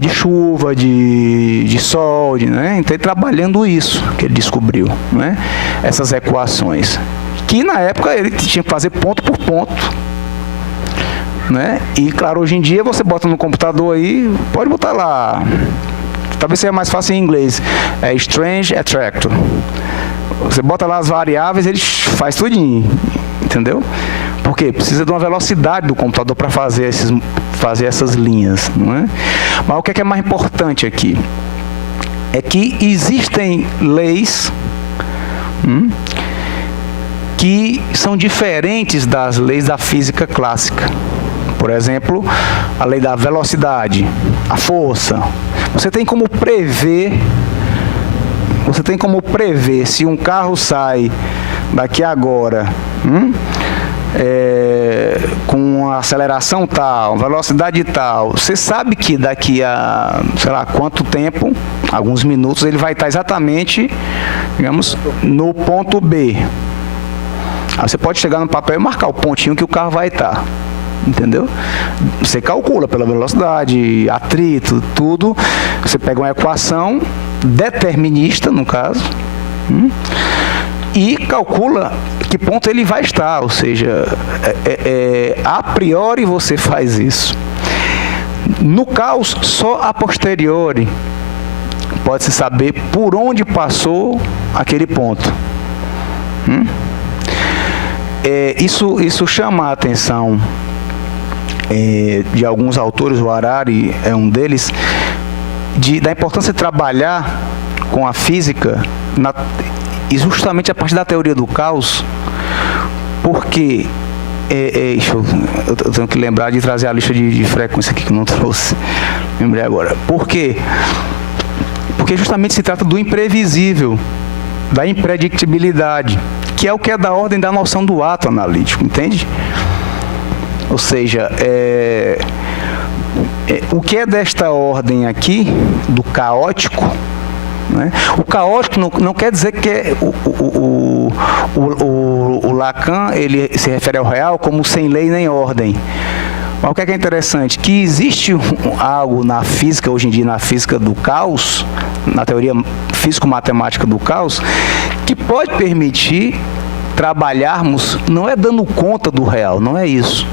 de chuva, de sol, né? Então, ele trabalhando isso que ele descobriu, né? Essas equações, que na época ele tinha que fazer ponto por ponto, né? E claro, hoje em dia você bota no computador aí, pode botar lá, talvez seja mais fácil em inglês, Strange Attractor. Você bota lá as variáveis, ele faz tudinho, entendeu? Porque precisa de uma velocidade do computador para fazer essas linhas, não é? Mas o que é mais importante aqui é que existem leis que são diferentes das leis da física clássica. Por exemplo, a lei da velocidade, a força. Você tem como prever se um carro sai daqui agora, com uma aceleração tal, velocidade tal. Você sabe que daqui a, sei lá, quanto tempo, alguns minutos, ele vai estar exatamente, digamos, no ponto B. Aí você pode chegar no papel e marcar o pontinho que o carro vai estar. Entendeu? Você calcula pela velocidade, atrito, tudo. Você pega uma equação determinista, no caso, e calcula que ponto ele vai estar. Ou seja, a priori você faz isso. No caos, só a posteriori pode-se saber por onde passou aquele ponto. Isso chama a atenção de alguns autores, o Harari é um deles, da importância de trabalhar com a física e justamente a partir da teoria do caos, porque eu tenho que lembrar de trazer a lista de frequência aqui que eu não trouxe, lembrei agora. Por quê? Porque justamente se trata do imprevisível, da impredictibilidade, que é o que é da ordem da noção do ato analítico, entende? Ou seja, o que é desta ordem aqui, do caótico, né? O caótico não quer dizer que o Lacan ele se refere ao real como sem lei nem ordem. Mas o que é interessante? Que existe algo na física, hoje em dia, na física do caos, na teoria físico-matemática do caos, que pode permitir trabalharmos, não é dando conta do real, não é isso,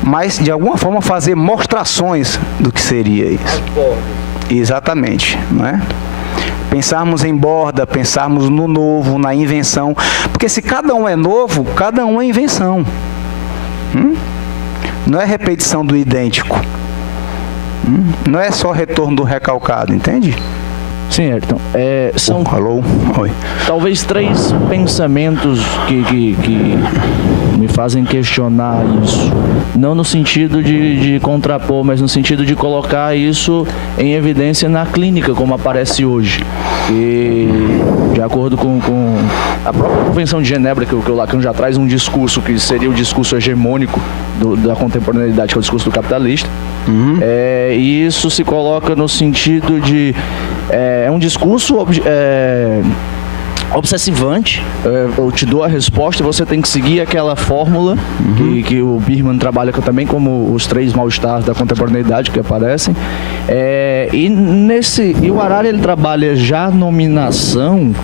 mas de alguma forma fazer mostrações do que seria isso. Exatamente, não é? Pensarmos em borda, pensarmos no novo, na invenção, porque se cada um é novo, cada um é invenção. Não é repetição do idêntico. Não é só retorno do recalcado, entende? Sim, Ayrton. São Alô? Oi. Talvez 3 pensamentos que me fazem questionar isso. Não no sentido de contrapor, mas no sentido de colocar isso em evidência na clínica, como aparece hoje. E, de acordo com a própria Convenção de Genebra, que o Lacan já traz um discurso que seria o discurso hegemônico da contemporaneidade, que é o discurso do capitalista. E isso se coloca no sentido de um discurso obsessivante. Eu te dou a resposta e você tem que seguir aquela fórmula que o Biermann trabalha também como os 3 mal-estar da contemporaneidade que aparecem. E o Harari ele trabalha já a nominação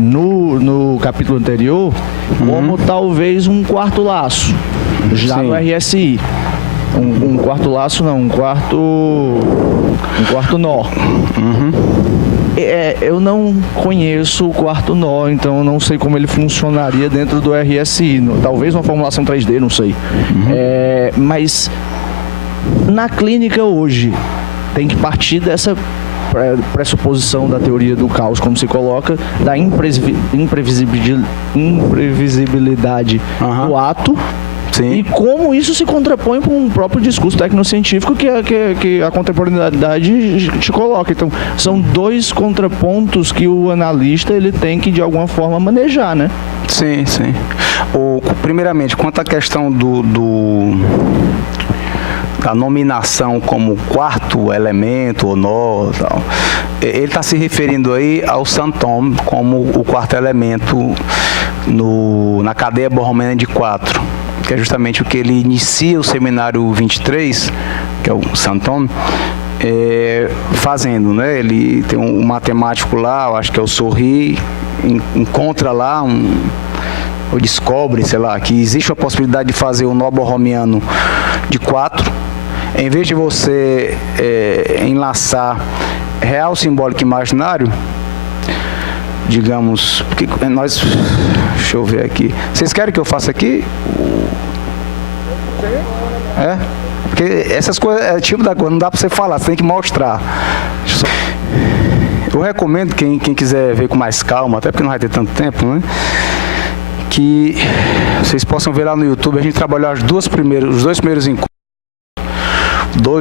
no capítulo anterior como talvez um quarto laço, já no RSI. Um quarto laço não, um quarto nó. Eu não conheço o quarto nó, então eu não sei como ele funcionaria dentro do RSI. Talvez uma formulação 3D, não sei. Mas na clínica hoje tem que partir dessa pressuposição da teoria do caos, como se coloca, da imprevisibilidade do ato. Sim. E como isso se contrapõe com o próprio discurso tecnocientífico que a contemporaneidade te coloca. Então, são 2 contrapontos que o analista ele tem que, de alguma forma, manejar, né? Sim, sim. Primeiramente, quanto à questão da nominação como quarto elemento ou nó, tal, ele está se referindo aí ao Saint-Thomas como o quarto elemento na cadeia borromeana de 4. Que é justamente o que ele inicia o seminário 23, que é o Saint-Thomas, fazendo, né? Ele tem um matemático lá, eu acho que é o Sorri, encontra lá ou descobre, sei lá, que existe a possibilidade de fazer o nó borromiano de 4. Em vez de você enlaçar real, simbólico e imaginário, digamos, porque nós, deixa eu ver aqui, vocês querem que eu faça aqui? Porque essas coisas é tipo da coisa, não dá pra você falar, você tem que mostrar. Eu recomendo quem quiser ver com mais calma, até porque não vai ter tanto tempo, né? que vocês possam ver lá no YouTube. A gente trabalhou os dois primeiros encontros,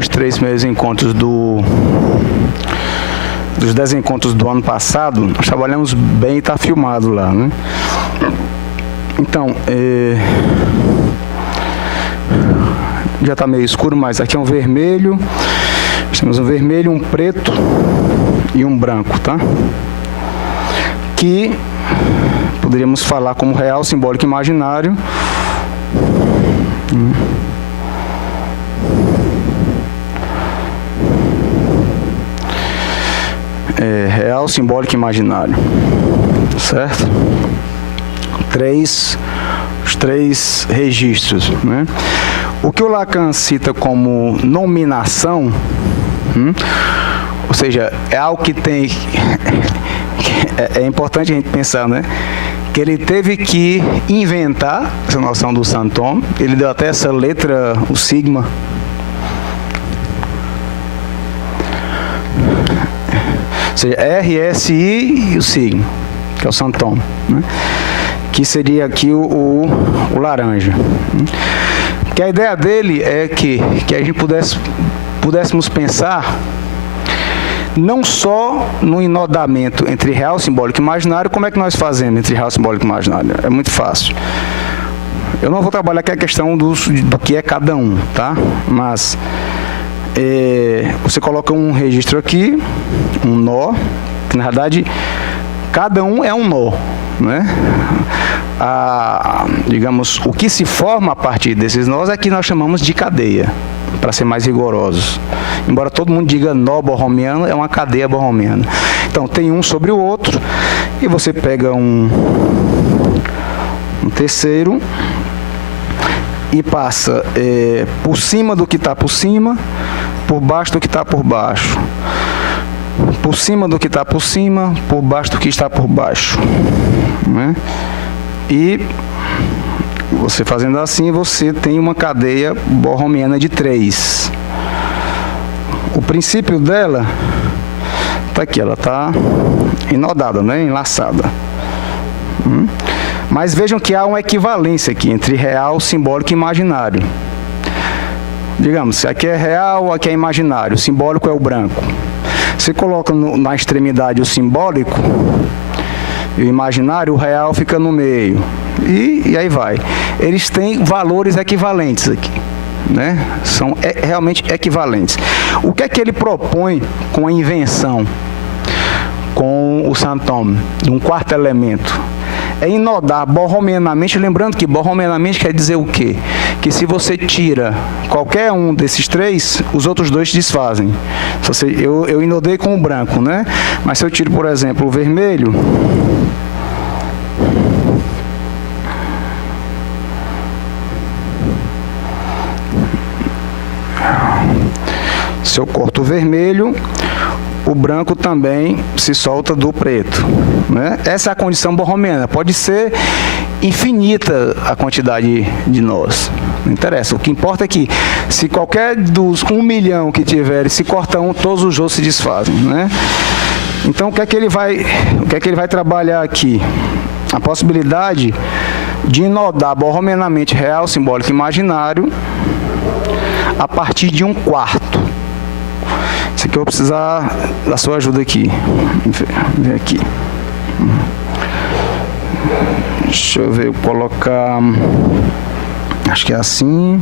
3 primeiros encontros dos 10 encontros do ano passado. Nós trabalhamos bem e está filmado lá, né? Então, já está meio escuro, mas aqui é um vermelho. Nós temos um vermelho, um preto e um branco, tá? Que poderíamos falar como real, simbólico e imaginário. Real, simbólico e imaginário, certo? Os três registros, né? O que o Lacan cita como nominação, ou seja, é algo que tem... é importante a gente pensar, né? Que ele teve que inventar essa noção do Saint-Thomas. Ele deu até essa letra, o sigma. Ou seja, R, S, I e o sigma, que é o Saint-Thomas, né? Que seria aqui o laranja. Que a ideia dele é que a gente pudéssemos pensar não só no enodamento entre real, simbólico e imaginário. Como é que nós fazemos entre real, simbólico e imaginário? É muito fácil. Eu não vou trabalhar aqui a questão do que é cada um, tá? Mas você coloca um registro aqui, um nó, que na verdade cada um é um nó, né? Digamos, o que se forma a partir desses nós é que nós chamamos de cadeia, para ser mais rigorosos. Embora todo mundo diga nó borromiano, é uma cadeia borromiana. Então tem um sobre o outro, e você pega um terceiro e passa por cima do que está por cima, por baixo do que está por baixo, por cima do que está por cima, por baixo do que está por baixo, né? E você fazendo assim, você tem uma cadeia borromiana de 3. O princípio dela está aqui, ela está enodada, né? Enlaçada. Mas vejam que há uma equivalência aqui entre real, simbólico e imaginário. Digamos, aqui é real, aqui é imaginário, o simbólico é o branco. Você coloca na extremidade o simbólico e o imaginário, o real fica no meio. E aí vai. Eles têm valores equivalentes aqui, né? São realmente equivalentes. O que é que ele propõe com a invenção, com o Saint-Thomas, de um quarto elemento? É enodar borromianamente, lembrando que borromianamente quer dizer o quê? Que se você tira qualquer um desses 3, os outros 2 desfazem. Eu enodei com o branco, né? Mas se eu tiro, por exemplo, o vermelho, se eu corto o vermelho, o branco também se solta do preto, né? Essa é a condição borromiana. Pode ser infinita a quantidade de nós, não interessa. O que importa é que se qualquer dos 1 milhão que tiver, se corta um, todos os outros se desfazem, né? Então o que é que ele vai trabalhar aqui? A possibilidade de enodar borromianamente real, simbólico e imaginário a partir de um quarto. Isso aqui eu vou precisar da sua ajuda aqui. Vem aqui. Deixa eu ver, colocar... Acho que é assim.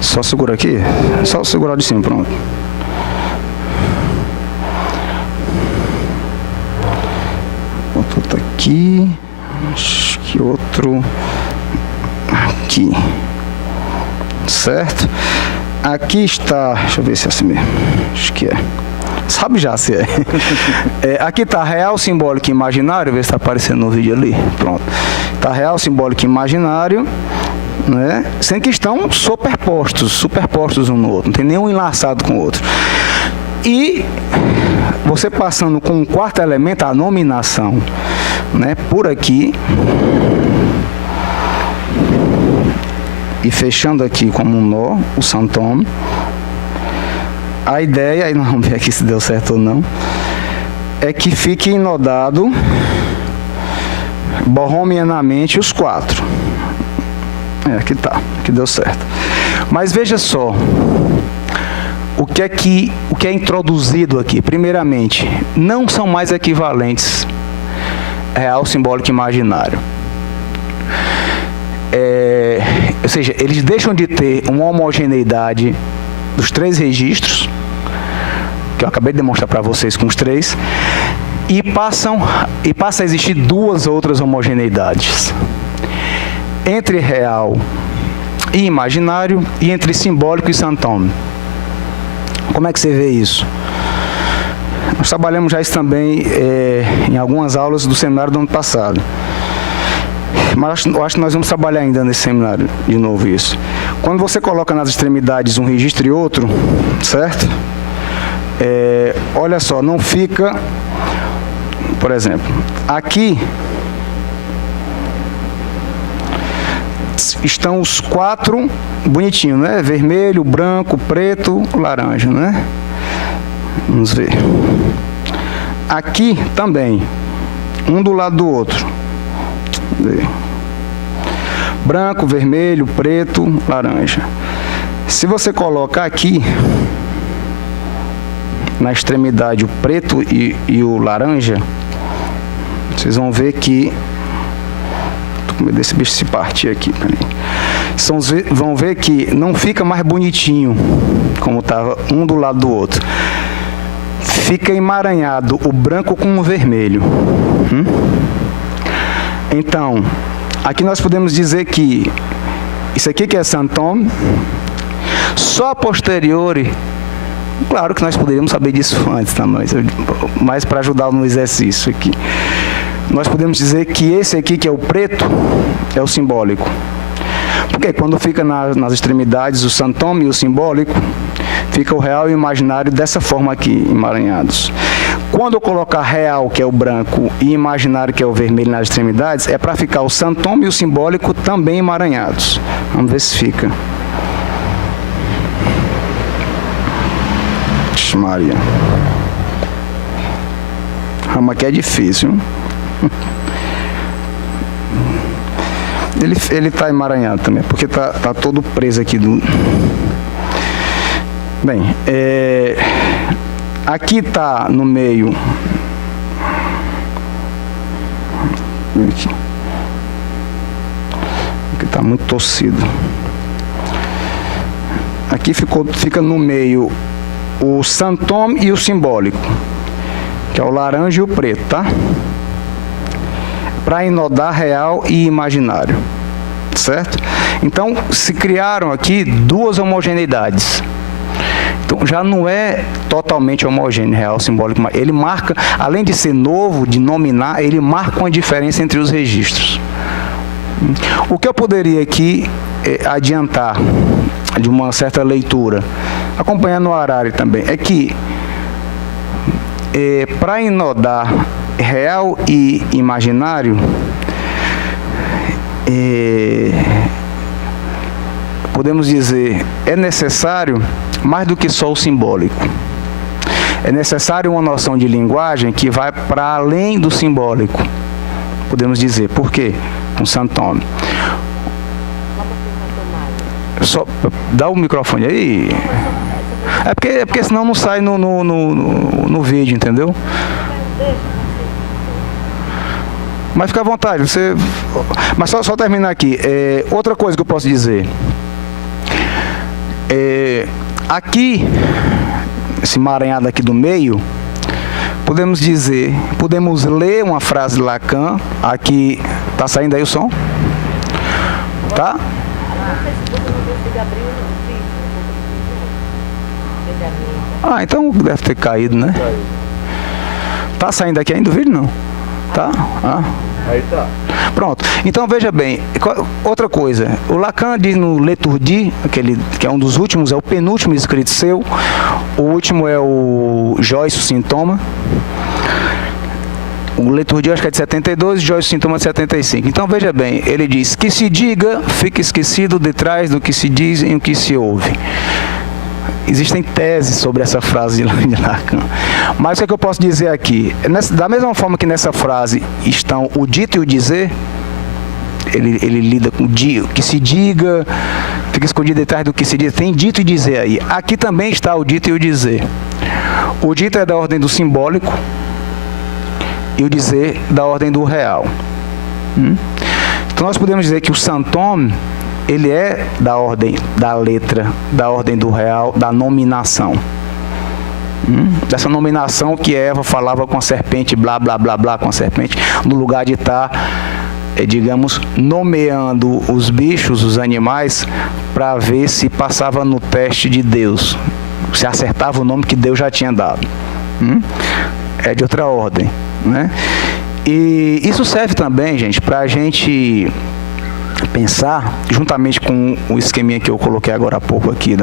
Só segura aqui. Só segurar de cima, pronto. Outro tá aqui. Acho que outro... Aqui. Certo? Aqui está, deixa eu ver se é assim mesmo, acho que é, sabe já se é. Aqui está real, simbólico e imaginário, vê se está aparecendo no vídeo ali, pronto. Está real, simbólico e imaginário, né? Sendo que estão superpostos um no outro, não tem nenhum enlaçado com o outro. E você passando com um quarto elemento, a nominação, né? Por aqui, e fechando aqui como um nó, o Saint-Thomas. A ideia, aí nós vamos ver aqui se deu certo ou não, é que fique enodado bohemianamente os 4. Aqui tá, aqui deu certo. Mas veja só, o que é introduzido aqui? Primeiramente, não são mais equivalentes real, simbólico e imaginário. Ou seja, eles deixam de ter uma homogeneidade dos 3 registros, que eu acabei de demonstrar para vocês com os 3, e passa a existir 2 outras homogeneidades. Entre real e imaginário, e entre simbólico e santome. Como é que você vê isso? Nós trabalhamos já isso também em algumas aulas do seminário do ano passado. Mas eu acho que nós vamos trabalhar ainda nesse seminário de novo isso. Quando você coloca nas extremidades um registro e outro, certo? Olha só, não fica... Por exemplo, aqui estão os 4 bonitinhos, né? Vermelho, branco, preto, laranja, né? Vamos ver. Aqui também, um do lado do outro. Vamos ver. Branco, vermelho, preto, laranja. Se você colocar aqui, na extremidade, o preto e o laranja, vocês vão ver que... Tô com medo desse bicho se partir aqui. Vão ver que não fica mais bonitinho, como estava um do lado do outro. Fica emaranhado o branco com o vermelho. Então, aqui nós podemos dizer que isso aqui que é santome, só a posteriori, claro que nós poderíamos saber disso antes também, mas para ajudar no exercício aqui. Nós podemos dizer que esse aqui, que é o preto, é o simbólico. Porque quando fica nas extremidades o santome e o simbólico, fica o real e o imaginário dessa forma aqui, emaranhados. Quando eu colocar real, que é o branco, e imaginário, que é o vermelho nas extremidades, é para ficar o santome e o simbólico também emaranhados. Vamos ver se fica. Ixi, Maria. Rama aqui é difícil, hein? Ele está emaranhado também, porque está todo preso aqui do... Bem, aqui está no meio... Aqui está muito torcido. Aqui fica no meio o santome e o simbólico, que é o laranja e o preto, tá? Para inodar real e imaginário, certo? Então, se criaram aqui 2 homogeneidades. Então, já não é totalmente homogêneo, real, simbólico, mas ele marca, além de ser novo, de nominar, ele marca uma diferença entre os registros. O que eu poderia aqui adiantar de uma certa leitura, acompanhando o Harari também, é que para inodar real e imaginário, podemos dizer, é necessário mais do que só o simbólico. É necessário uma noção de linguagem que vai para além do simbólico. Podemos dizer, por quê? Um santome. Só dá o microfone aí. É porque senão não sai no vídeo, entendeu? Mas fica à vontade, mas só terminar aqui. Outra coisa que eu posso dizer. Aqui, esse emaranhado aqui do meio, podemos ler uma frase de Lacan. Aqui, tá saindo aí o som? Tá? Então deve ter caído, né? Tá saindo aqui ainda o vídeo, não? Tá? Aí tá. Pronto. Então veja bem, outra coisa. O Lacan diz no Leturdi, aquele que é um dos últimos, é o penúltimo escrito seu. O último é o Joyce, o Sintoma. O Leturdi acho que é de 72, Joyce, o Sintoma de 75. Então veja bem, ele diz: que se diga, fica esquecido detrás do que se diz e o que se ouve. Existem teses sobre essa frase de Lacan. Mas o que é que eu posso dizer aqui? Da mesma forma que nessa frase estão o dito e o dizer, ele lida com o que se diga, fica escondido detrás do que se diz, tem dito e dizer aí. Aqui também está o dito e o dizer. O dito é da ordem do simbólico e o dizer da ordem do real. Então nós podemos dizer que o Saint-Homme, ele é da ordem da letra, da ordem do real, da nominação. Dessa nominação que Eva falava com a serpente, blá, blá, blá, blá, com a serpente, no lugar de estar, digamos, nomeando os bichos, os animais, para ver se passava no teste de Deus, se acertava o nome que Deus já tinha dado. É de outra ordem, né? E isso serve também, gente, para a gente pensar, juntamente com o esqueminha que eu coloquei agora há pouco aqui,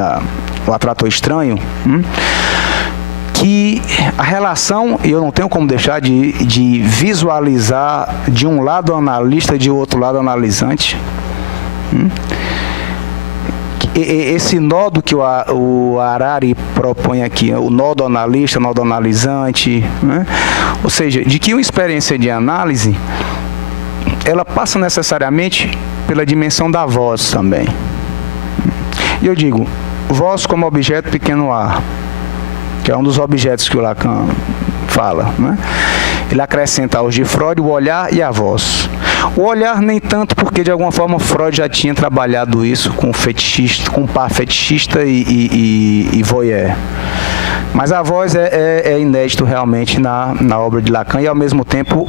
o atrator estranho, que a relação, e eu não tenho como deixar de visualizar de um lado analista e de outro lado analisante. Esse nó do que o Harari propõe aqui, o nó do analista, o nó do analisante, né? Ou seja, de que uma experiência de análise, ela passa necessariamente pela dimensão da voz também. E eu digo, voz como objeto pequeno a, que é um dos objetos que o Lacan fala, né? Ele acrescenta aos de Freud o olhar e a voz. O olhar nem tanto, porque de alguma forma Freud já tinha trabalhado isso com fetichista, com par fetichista e voyeur. Mas a voz é inédito realmente na obra de Lacan e ao mesmo tempo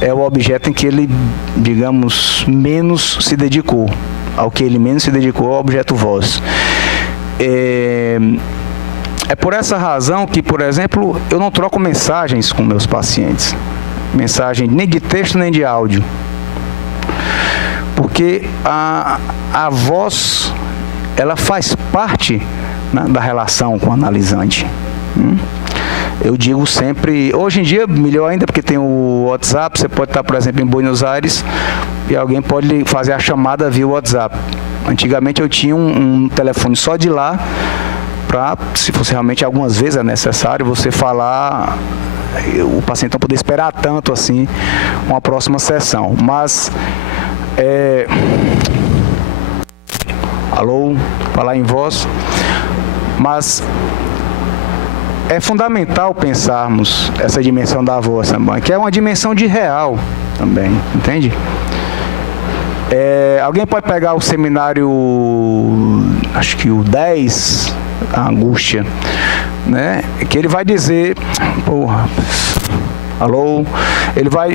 é o objeto em que ele, digamos, menos se dedicou. Ao que ele menos se dedicou ao objeto voz. É por essa razão que, por exemplo, eu não troco mensagens com meus pacientes. Mensagem nem de texto nem de áudio. Porque a voz, ela faz parte, né, da relação com o analisante. Eu digo sempre, hoje em dia, melhor ainda, porque tem o WhatsApp, você pode estar, por exemplo, em Buenos Aires e alguém pode fazer a chamada via WhatsApp. Antigamente eu tinha um telefone só de lá, para, se fosse realmente algumas vezes é necessário, você falar, o paciente não poder esperar tanto assim uma próxima sessão. Mas, alô, falar em voz, mas é fundamental pensarmos essa dimensão da voz também, que é uma dimensão de real também, entende? Alguém pode pegar o seminário, acho que o 10, a angústia, né? Que ele vai dizer, alô,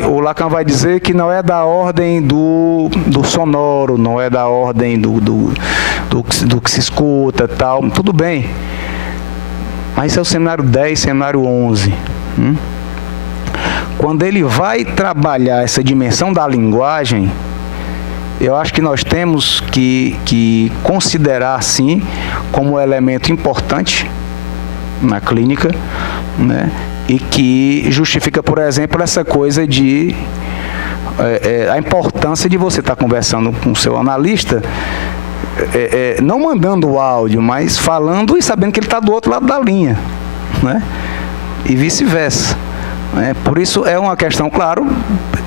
o Lacan vai dizer que não é da ordem do sonoro, não é da ordem do que se escuta, tal, tudo bem. Mas isso é o seminário 10, seminário 11. Quando ele vai trabalhar essa dimensão da linguagem, eu acho que nós temos que considerar, sim, como um elemento importante na clínica, né? E que justifica, por exemplo, essa coisa de a importância de você estar conversando com o seu analista, não mandando o áudio, mas falando e sabendo que ele está do outro lado da linha, né? E vice-versa, né? Por isso é uma questão, claro,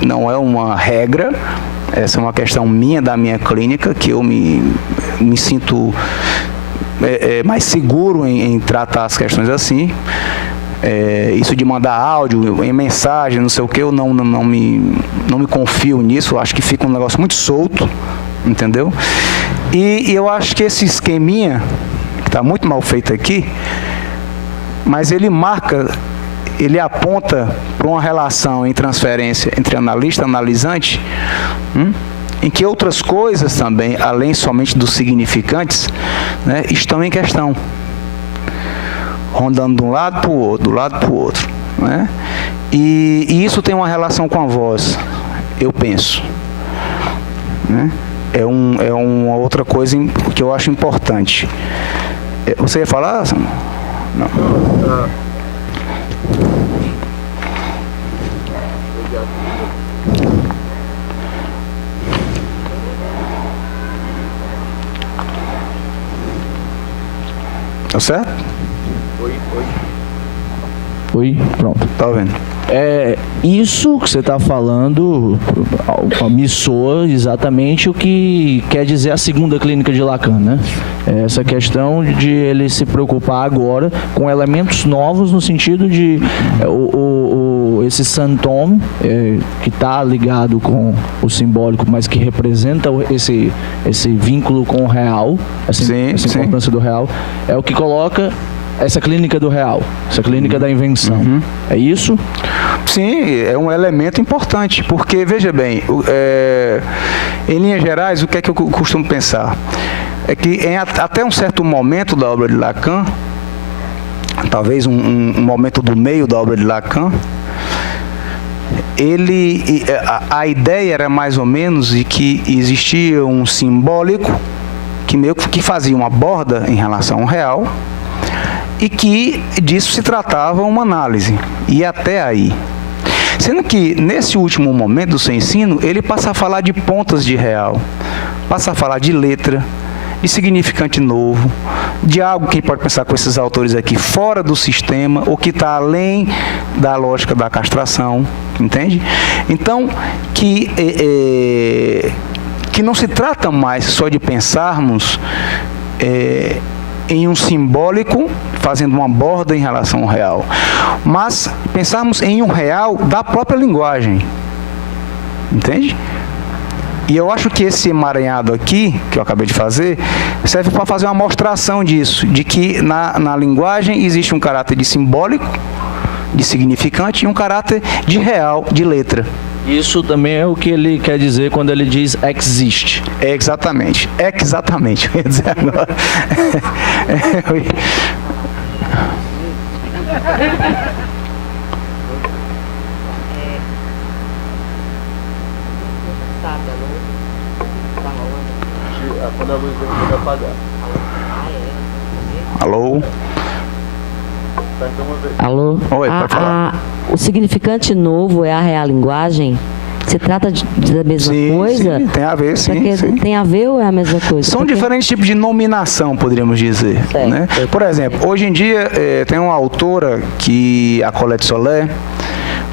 não é uma regra, essa é uma questão minha, da minha clínica, que eu me sinto mais seguro em tratar as questões assim. Isso de mandar áudio em mensagem, não sei o que, eu não me confio nisso, acho que fica um negócio muito solto, entendeu? E eu acho que esse esqueminha, que está muito mal feito aqui, mas ele aponta para uma relação em transferência entre analista e analisante, em que outras coisas também, além somente dos significantes, né, estão em questão, rondando de um lado para o outro, do lado para o outro, né? E isso tem uma relação com a voz, eu penso, né? É uma outra coisa que eu acho importante. Você ia falar? Não. Tá certo? Oi, pronto. Tá vendo? Isso que você está falando me soa exatamente o que quer dizer a segunda clínica de Lacan, né? Essa questão de ele se preocupar agora com elementos novos no sentido de esse santome que está ligado com o simbólico, mas que representa esse vínculo com o real, essa importância do real, é o que coloca essa clínica do real, essa clínica da invenção. É isso? Sim, é um elemento importante, porque, veja bem, em linhas gerais, o que é que eu costumo pensar? É que até um certo momento da obra de Lacan, talvez um momento do meio da obra de Lacan, a ideia era mais ou menos de que existia um simbólico que meio que fazia uma borda em relação ao real, e que disso se tratava uma análise, e até aí. Sendo que, nesse último momento do seu ensino, ele passa a falar de pontas de real, passa a falar de letra, de significante novo, de algo que pode pensar com esses autores aqui fora do sistema, ou que está além da lógica da castração, entende? Então, que não se trata mais só de pensarmos em um simbólico, fazendo uma borda em relação ao real, mas pensarmos em um real da própria linguagem, entende? E eu acho que esse emaranhado aqui, que eu acabei de fazer, serve para fazer uma mostração disso, de que na linguagem existe um caráter de simbólico, de significante, e um caráter de real, de letra. Isso também é o que ele quer dizer quando ele diz existe. Exatamente, exatamente, eu ia dizer agora. Quando a luz vai apagar. Alô? Alô? Oi, pode falar. O significante novo é a real linguagem? Se trata da mesma coisa? Sim, tem a ver, sim. Tem a ver ou é a mesma coisa? São diferentes tipos de nominação, poderíamos dizer. Né? Por exemplo, hoje em dia tem uma autora, a Colette Soler,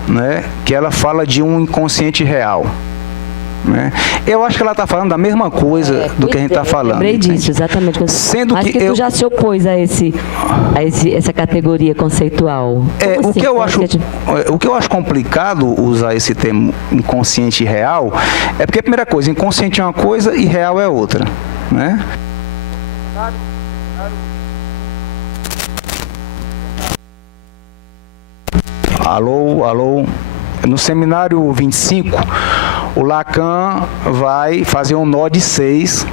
né, que ela fala de um inconsciente real. Né? Eu acho que ela está falando da mesma coisa do que a gente está falando. Lembrei disso, exatamente. Mas que tu já se opôs a essa categoria conceitual. O que eu acho complicado usar esse termo inconsciente real é porque, a primeira coisa, inconsciente é uma coisa e real é outra. Né? Alô? No seminário 25, o Lacan vai fazer um nó de 6,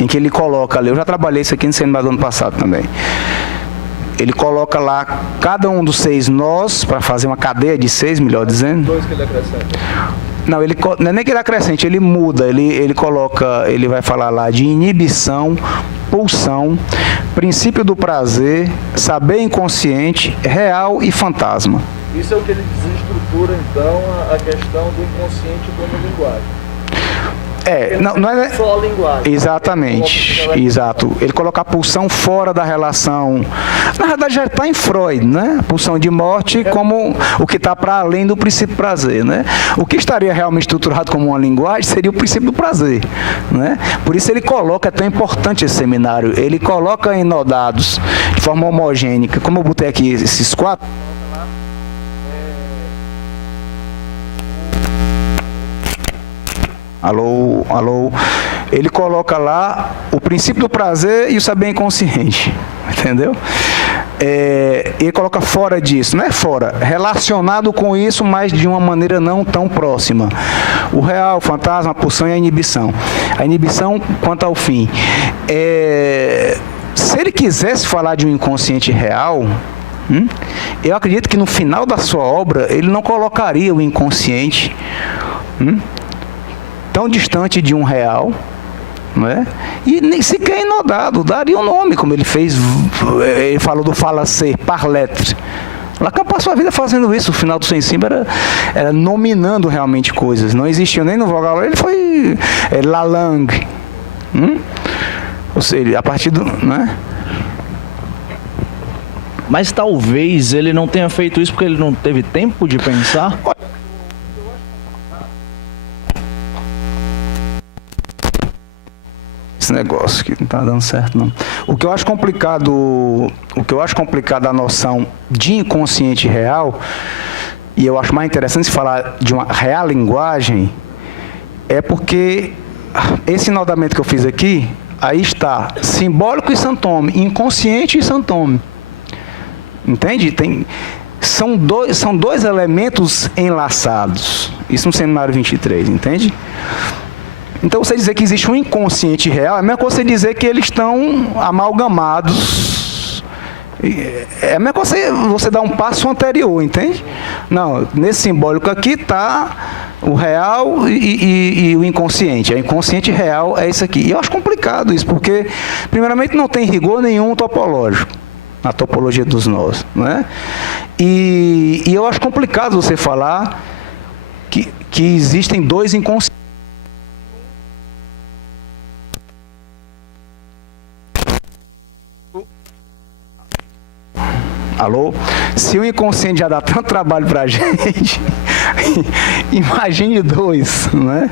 em que ele coloca ali, eu já trabalhei isso aqui no seminário do ano passado também, ele coloca lá cada um dos 6 nós, para fazer uma cadeia de 6, melhor dizendo. 2 que ele acrescenta. Não, não é nem que ele acrescente, ele muda, ele coloca, ele vai falar lá de inibição, pulsão, princípio do prazer, saber inconsciente, real e fantasma. Isso é o que ele desestrutura, então, a questão do inconsciente como linguagem. Não é só a linguagem. Exatamente, exato. Ele coloca a pulsão fora da relação. Na verdade, já está em Freud, né? A pulsão de morte como o que está para além do princípio do prazer, né? O que estaria realmente estruturado como uma linguagem seria o princípio do prazer, né? Por isso ele coloca, é tão importante esse seminário, ele coloca enodados de forma homogênica. Como eu botei aqui esses 4... Alô? Ele coloca lá o princípio do prazer e o saber inconsciente, entendeu? Ele coloca fora disso, não é fora, relacionado com isso, mas de uma maneira não tão próxima. O real, o fantasma, a pulsão e a inibição. A inibição quanto ao fim. Se ele quisesse falar de um inconsciente real, eu acredito que no final da sua obra ele não colocaria o inconsciente tão distante de um real, não é? E nem sequer inodado, daria um nome, como ele fez, ele falou do falacer, par lettre. Lacan passou a vida fazendo isso, o final do Sensível era nominando realmente coisas, não existia nem no vogal, ele foi la langue, ou seja, a partir do, né? Mas talvez ele não tenha feito isso porque ele não teve tempo de pensar. Esse negócio que não tá dando certo, não. O que eu acho complicado a noção de inconsciente real, e eu acho mais interessante se falar de uma real linguagem, é porque esse nodamento que eu fiz aqui, aí está simbólico e santome, inconsciente e santome. Entende? São dois elementos enlaçados. Isso no seminário 23, entende? Então, você dizer que existe um inconsciente real, é a mesma coisa você dizer que eles estão amalgamados. É a mesma coisa você dar um passo anterior, entende? Não, nesse simbólico aqui está o real e o inconsciente. O inconsciente real é isso aqui. E eu acho complicado isso, porque, primeiramente, não tem rigor nenhum topológico na topologia dos nós, né? E eu acho complicado você falar que existem dois inconscientes. Alô? Se o inconsciente já dá tanto trabalho pra gente, imagine dois, né?